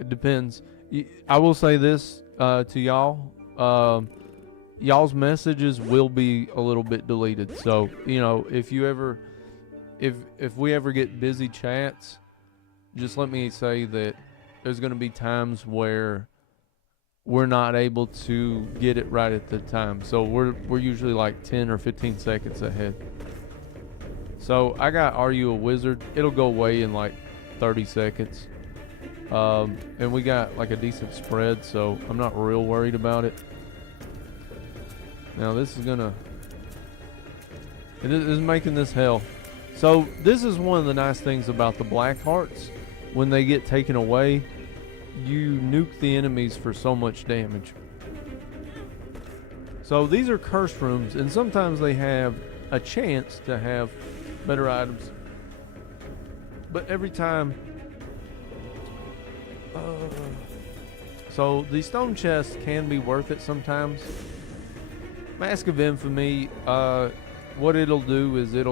It depends. I will say this to y'all. Y'all's messages will be a little bit deleted. So, you know, if you ever, if we ever get busy chats, just let me say that there's going to be times where we're not able to get it right at the time. So we're usually like 10 or 15 seconds ahead. So I got Are You a Wizard? It'll go away in like 30 seconds. And we got like a decent spread, so I'm not real worried about it. Now this is gonna, it is making this hell. So this is one of the nice things about the black hearts. When they get taken away, you nuke the enemies for so much damage. So these are cursed rooms, and sometimes they have a chance to have better items. But every time, so the stone chests can be worth it sometimes. Mask of Infamy, what it'll do is it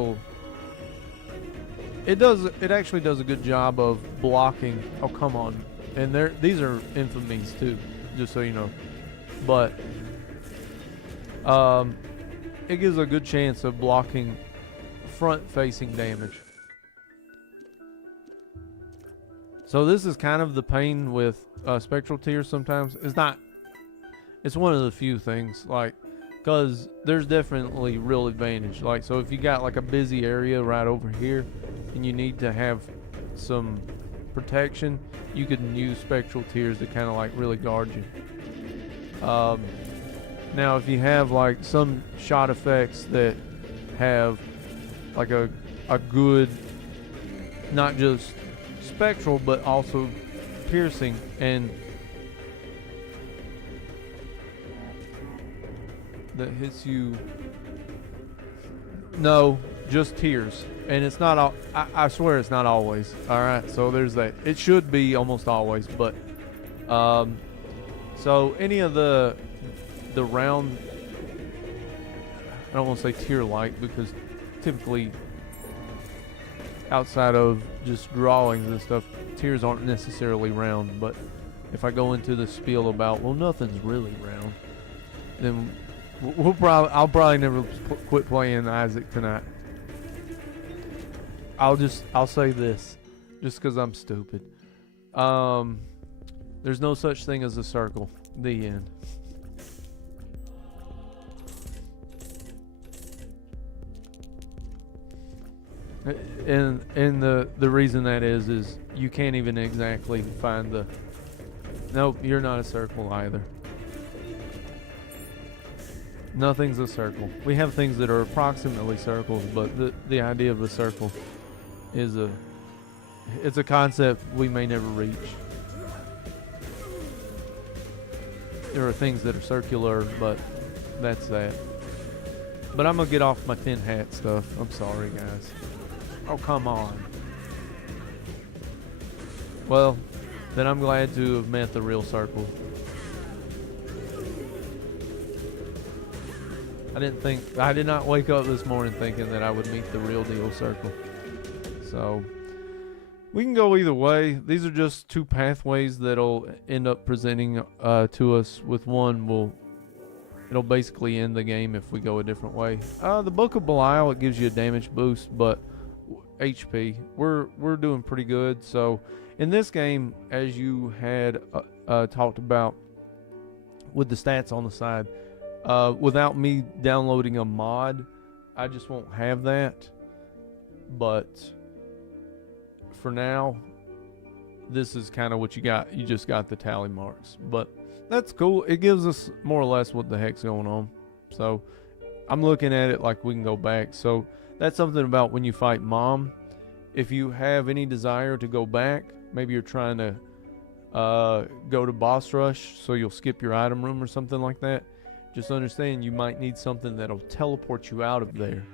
actually does a good job of blocking. Oh, come on. And these are infamies too, just so you know. But it gives a good chance of blocking front-facing damage. So this is kind of the pain with spectral tears sometimes. It's one of the few things, like, because there's definitely real advantage. Like, so if you got like a busy area right over here and you need to have some protection, you can use spectral tears to kind of like really guard you. Now if you have like some shot effects that have like a good, not just spectral but also piercing, and that hits you, no, just tears. And it's not all, I swear it's not always. Alright, so there's that. It should be almost always, but so any of the round, I don't want to say tier like, because typically outside of just drawings and stuff, tiers aren't necessarily round. But if I go into the spiel about, well, nothing's really round, then I'll probably never quit playing Isaac tonight. I'll say this, just because I'm stupid. There's no such thing as a circle. The end. And the reason that is you can't even exactly find the. Nope, you're not a circle either. Nothing's a circle. We have things that are approximately circles, but the idea of a circle is it's a concept we may never reach. There are things that are circular, but that's that. But I'm gonna get off my tin hat stuff. I'm sorry, guys. Oh, come on. Well, then I'm glad to have met the real circle. I did not wake up this morning thinking that I would meet the real deal circle. So, we can go either way. These are just two pathways that'll end up presenting to us. With one, it'll basically end the game if we go a different way. The Book of Belial, it gives you a damage boost, but HP, we're doing pretty good. So, in this game, as you had talked about with the stats on the side, without me downloading a mod, I just won't have that. But for now, this is kind of what you got. You just got the tally marks. But that's cool. It gives us more or less what the heck's going on. So I'm looking at it like we can go back. So that's something about when you fight Mom. If you have any desire to go back, maybe you're trying to go to boss rush, so you'll skip your item room or something like that. Just understand you might need something that'll teleport you out of there.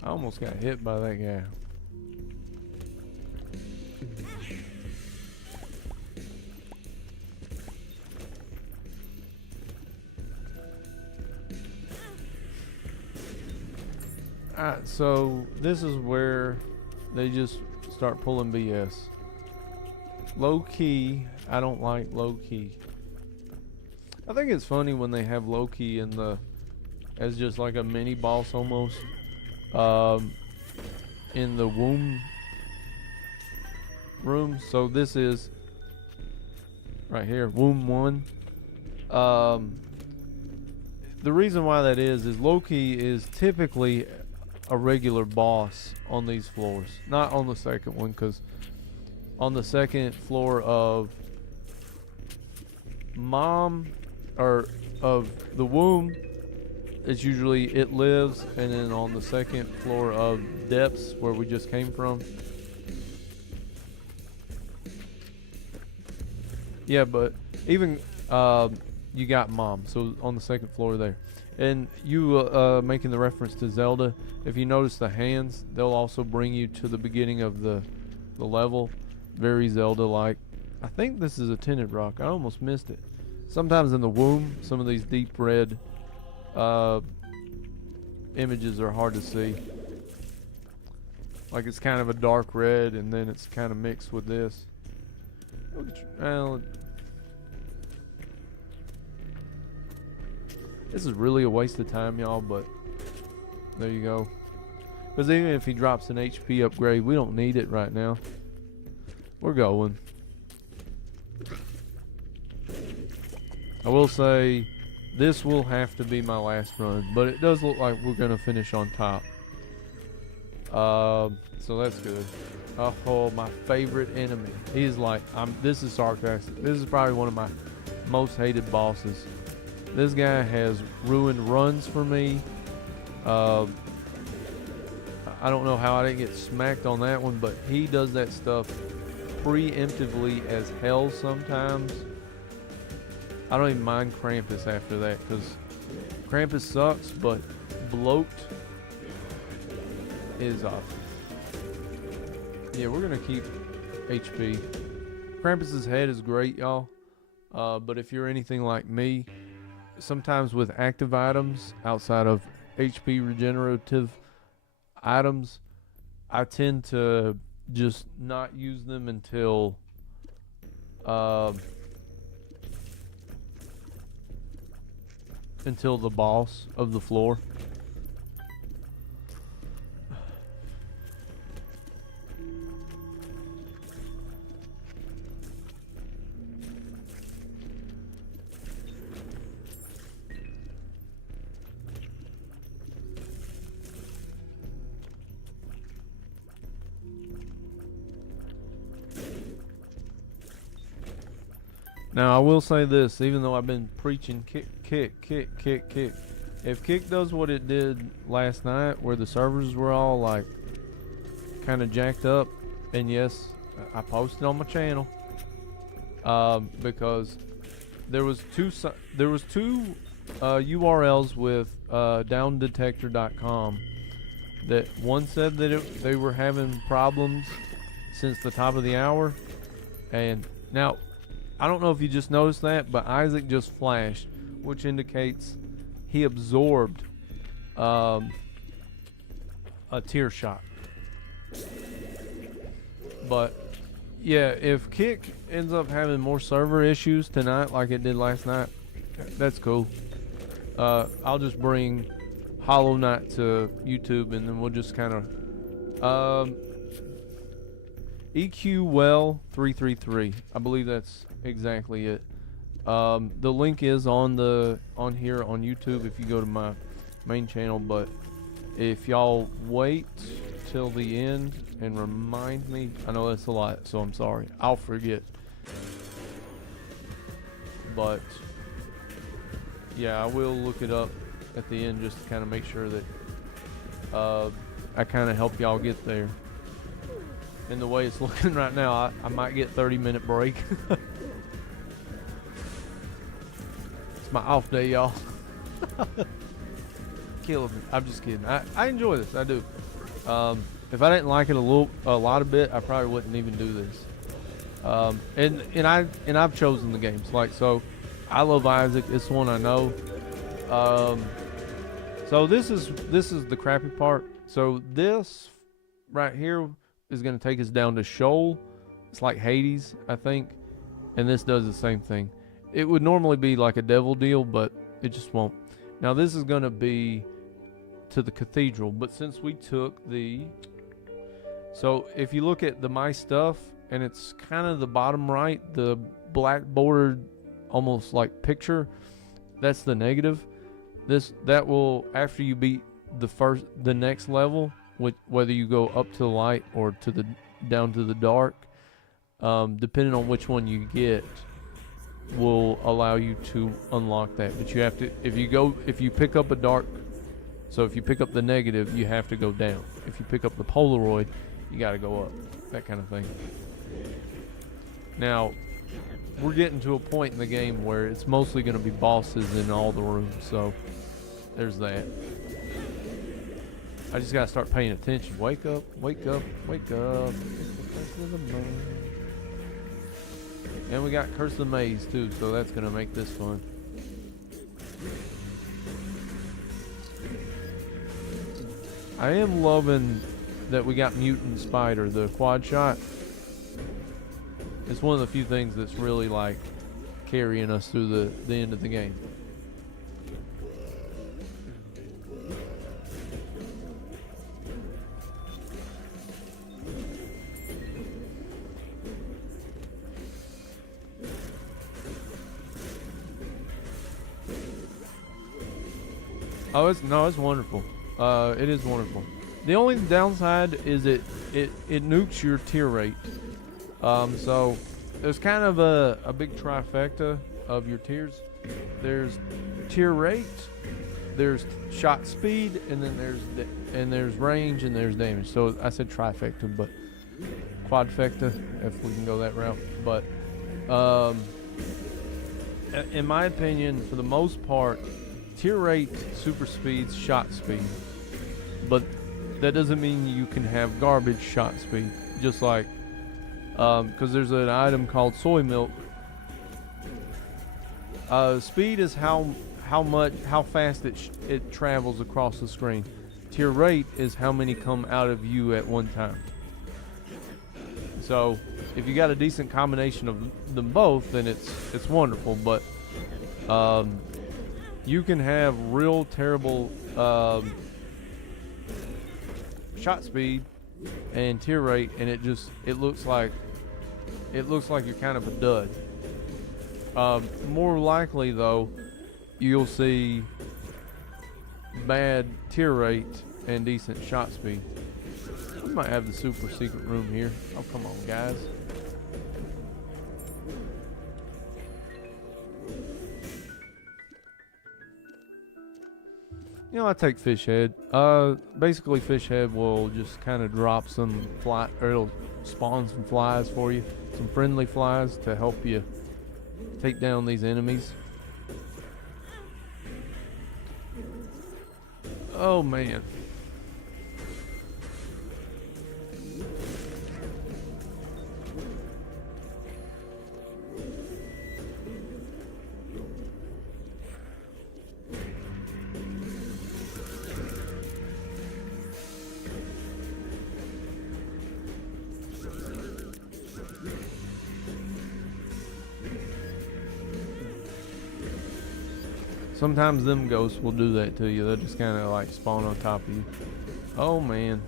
I almost got hit by that guy. Alright, so this is where they just start pulling BS. Low key, I don't like low key. I think it's funny when they have low key in the as just like a mini boss almost. In the womb room. So this is right here, womb 1. The reason why that is Loki is typically a regular boss on these floors, not on the second one, because on the second floor of Mom or of the womb, it's usually it lives, and then on the second floor of depths where we just came from. Yeah, but even you got Mom, so on the second floor there. And you making the reference to Zelda, if you notice the hands, they'll also bring you to the beginning of the level. Very Zelda-like. I think this is a tinted rock. I almost missed it. Sometimes in the womb, some of these deep red images are hard to see. Like it's kind of a dark red, and then it's kind of mixed with this. Well, this is really a waste of time, y'all, but there you go. Because even if he drops an HP upgrade, we don't need it right now. We're going. I will say this will have to be my last run, but it does look like we're going to finish on top. So that's good. Oh, my favorite enemy. He's like, this is sarcastic. This is probably one of my most hated bosses. This guy has ruined runs for me. I don't know how I didn't get smacked on that one, but he does that stuff preemptively as hell sometimes. I don't even mind Krampus after that, because Krampus sucks, but Bloat is awesome. Yeah, we're going to keep HP. Krampus's head is great, y'all. But if you're anything like me, sometimes with active items outside of HP regenerative items, I tend to just not use them until the boss of the floor. Now, I will say this, even though I've been preaching kick. If kick does what it did last night, where the servers were all like kind of jacked up, and yes, I posted on my channel, because there was two URLs with downdetector.com that one said that they were having problems since the top of the hour, And now, I don't know if you just noticed that, but Isaac just flashed, which indicates he absorbed a tear shot. But yeah, if Kick ends up having more server issues tonight like it did last night, that's cool. I'll just bring Hollow Knight to YouTube, and then we'll just kind of EQ Well 333. I believe that's exactly it. The link is on here on YouTube if you go to my main channel, but if y'all wait till the end and remind me, I know that's a lot, so I'm sorry, I'll forget. But yeah, I will look it up at the end just to kind of make sure that I kind of help y'all get there. And the way it's looking right now, I might get 30-minute break. It's my off day, y'all. Killing me. I'm just kidding. I enjoy this. I do. If I didn't like it a lot of bit, I probably wouldn't even do this. And I've chosen the games. Like, so I love Isaac. It's one I know. So this is the crappy part. So this right here is going to take us down to Shoal. It's like Hades, I think. And this does the same thing. It would normally be like a devil deal, but it just won't. Now this is going to be to the cathedral, but since we took the... So if you look at my stuff, and it's kind of the bottom right, the black bordered almost like picture, that's the negative. That will, after you beat the next level, whether you go up to the light or down to the dark, depending on which one you get, will allow you to unlock that. But you have to, if you pick up a dark, so if you pick up the negative, you have to go down. If you pick up the Polaroid, you got to go up. That kind of thing. Now, we're getting to a point in the game where it's mostly going to be bosses in all the rooms, so there's that. I just got to start paying attention. Wake up, wake up, wake up. And we got Curse of the Maze too, so that's going to make this fun. I am loving that we got Mutant Spider, the quad shot. It's one of the few things that's really like carrying us through the end of the game. Oh, it's wonderful. It is wonderful. The only downside is it nukes your tier rate. So there's kind of a big trifecta of your tiers. There's tier rate, there's shot speed, and then there's range, and there's damage. So I said trifecta, but quadfecta, if we can go that route. But in my opinion, for the most part, tier rate super speeds shot speed, but that doesn't mean you can have garbage shot speed. Just like because there's an item called soy milk. Speed is how fast it travels across the screen. Tier rate is how many come out of you at one time. So if you got a decent combination of them both, then it's wonderful. But you can have real terrible shot speed and tier rate, and it looks like you're kind of a dud. More likely though, you'll see bad tier rate and decent shot speed. We might have the super secret room here. Oh, come on, guys. You know, I take fish head. Basically, fish head will just kind of drop some or it'll spawn some flies for you, some friendly flies to help you take down these enemies. Oh man. Sometimes them ghosts will do that to you. They'll just kind of like spawn on top of you. Oh man.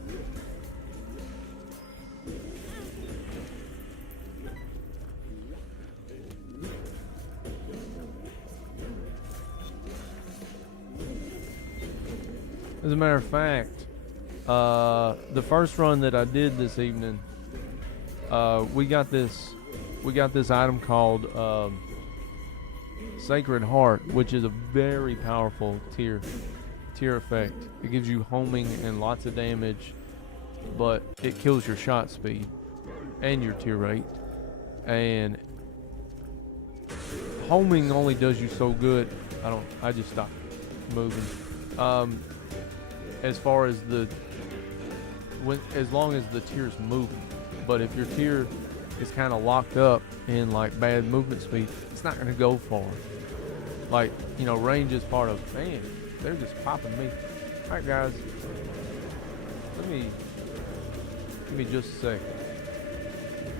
As a matter of fact, the first run that I did this evening, we got this item called Sacred Heart, which is a very powerful tier effect. It gives you homing and lots of damage, but it kills your shot speed and your tier rate. And homing only does you so good. I just stopped moving. As far as as long as the tier's moving. But if your tier is kind of locked up in like bad movement speed, it's not going to go far. Like, you know, range is part of, man, they're just popping me. Alright guys, let me just a second.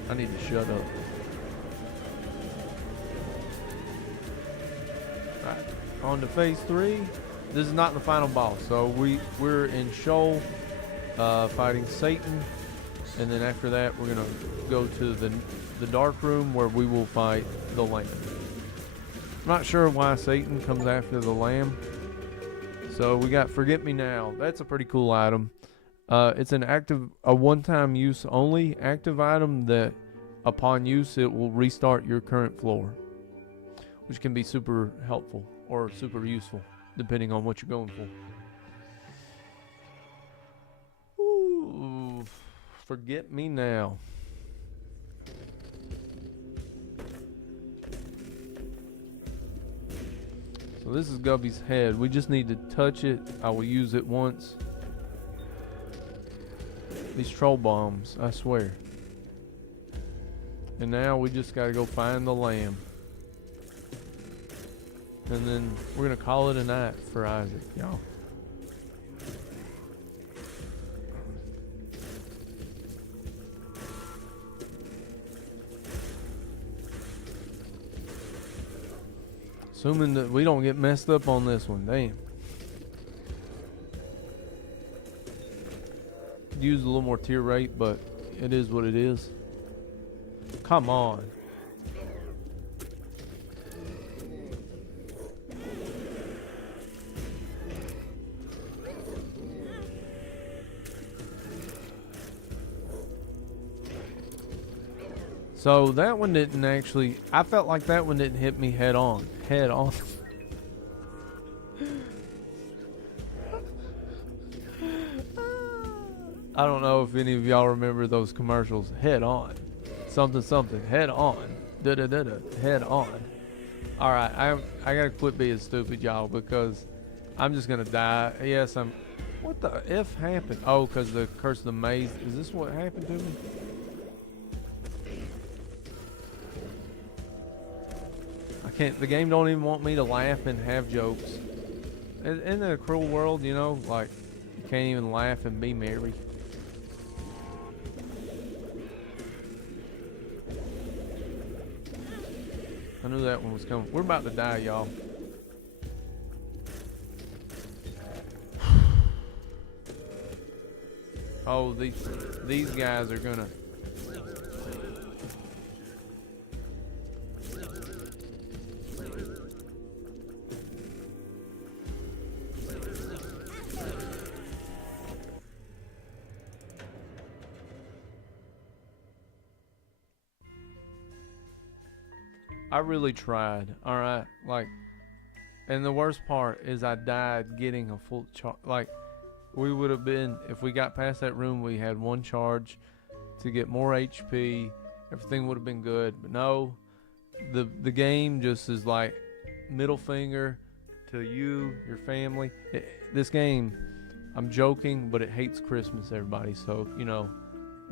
I need to shut up. Alright, on to phase 3. This is not the final boss, so we're in Sheol, fighting Satan, and then after that we're gonna go to the dark room where we will fight the Lamb. I'm not sure why Satan comes after the Lamb. So we got Forget Me Now. That's a pretty cool item. It's a one-time use only active item that, upon use, it will restart your current floor, which can be super helpful or super useful, depending on what you're going for. Ooh, Forget Me Now. So this is Gubby's head. We just need to touch it. I will use it once. These troll bombs, I swear. And now we just gotta go find the Lamb. And then we're gonna call it a night for Isaac, y'all. Assuming that we don't get messed up on this one, damn. Could use a little more tier rate, but it is what it is. Come on. So that one didn't actually, I felt like that one didn't hit me head on. Head on. I don't know if any of y'all remember those commercials. Head on. Something, something. Head on. Da-da-da-da. Head on. Alright, I gotta quit being stupid, y'all, because I'm just gonna die. Yes, what the F happened? Oh, because the Curse of the Maze. Is this what happened to me? The game don't even want me to laugh and have jokes. Isn't it a cruel world, you know? Like, you can't even laugh and be merry. I knew that one was coming. We're about to die, y'all. Oh, these guys are gonna... I really tried, alright, like, and the worst part is I died getting a full charge. Like, we would have been, if we got past that room, we had one charge to get more HP, everything would have been good, but no, the game just is like, middle finger to you, your family. This game, I'm joking, but it hates Christmas, everybody, so, you know,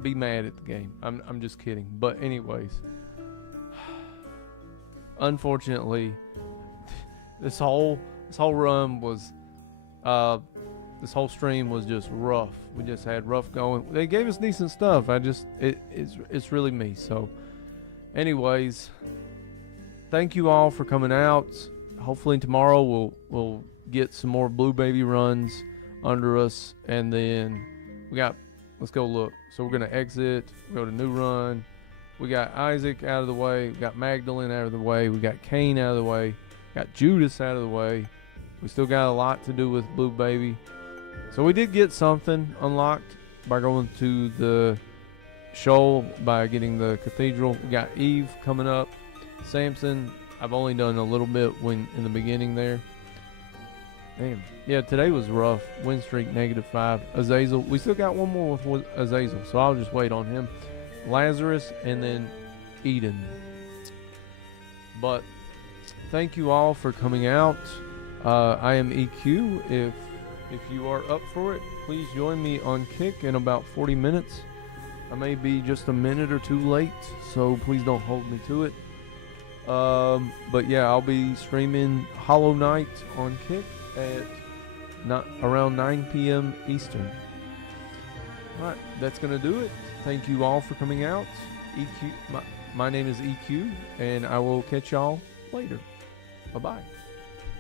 be mad at the game. I'm just kidding, but anyways. Unfortunately, this whole run was, this whole stream was just rough. We just had rough going. They gave us decent stuff. It's really me. So, anyways, thank you all for coming out. hopefully tomorrow we'll get some more blue baby runs under us, and then let's go look. So we're gonna exit, go to new run. We got Isaac out of the way, we got Magdalene out of the way, we got Cain out of the way, got Judas out of the way. We still got a lot to do with blue baby. So we did get something unlocked by going to the shoal, by getting the cathedral. We got Eve coming up. Samson, I've only done a little bit in the beginning there. Damn. Yeah, today was rough. Win streak -5. Azazel. We still got one more with Azazel, so I'll just wait on him. Lazarus, and then Eden. But thank you all for coming out. I am EQ. If you are up for it, please join me on Kick in about 40 minutes. I may be just a minute or two late, so please don't hold me to it. But yeah, I'll be streaming Hollow Knight on Kick at around 9 p.m. Eastern. Alright, that's gonna do it. Thank you all for coming out. EQ, my name is EQ, and I will catch y'all later. Bye-bye.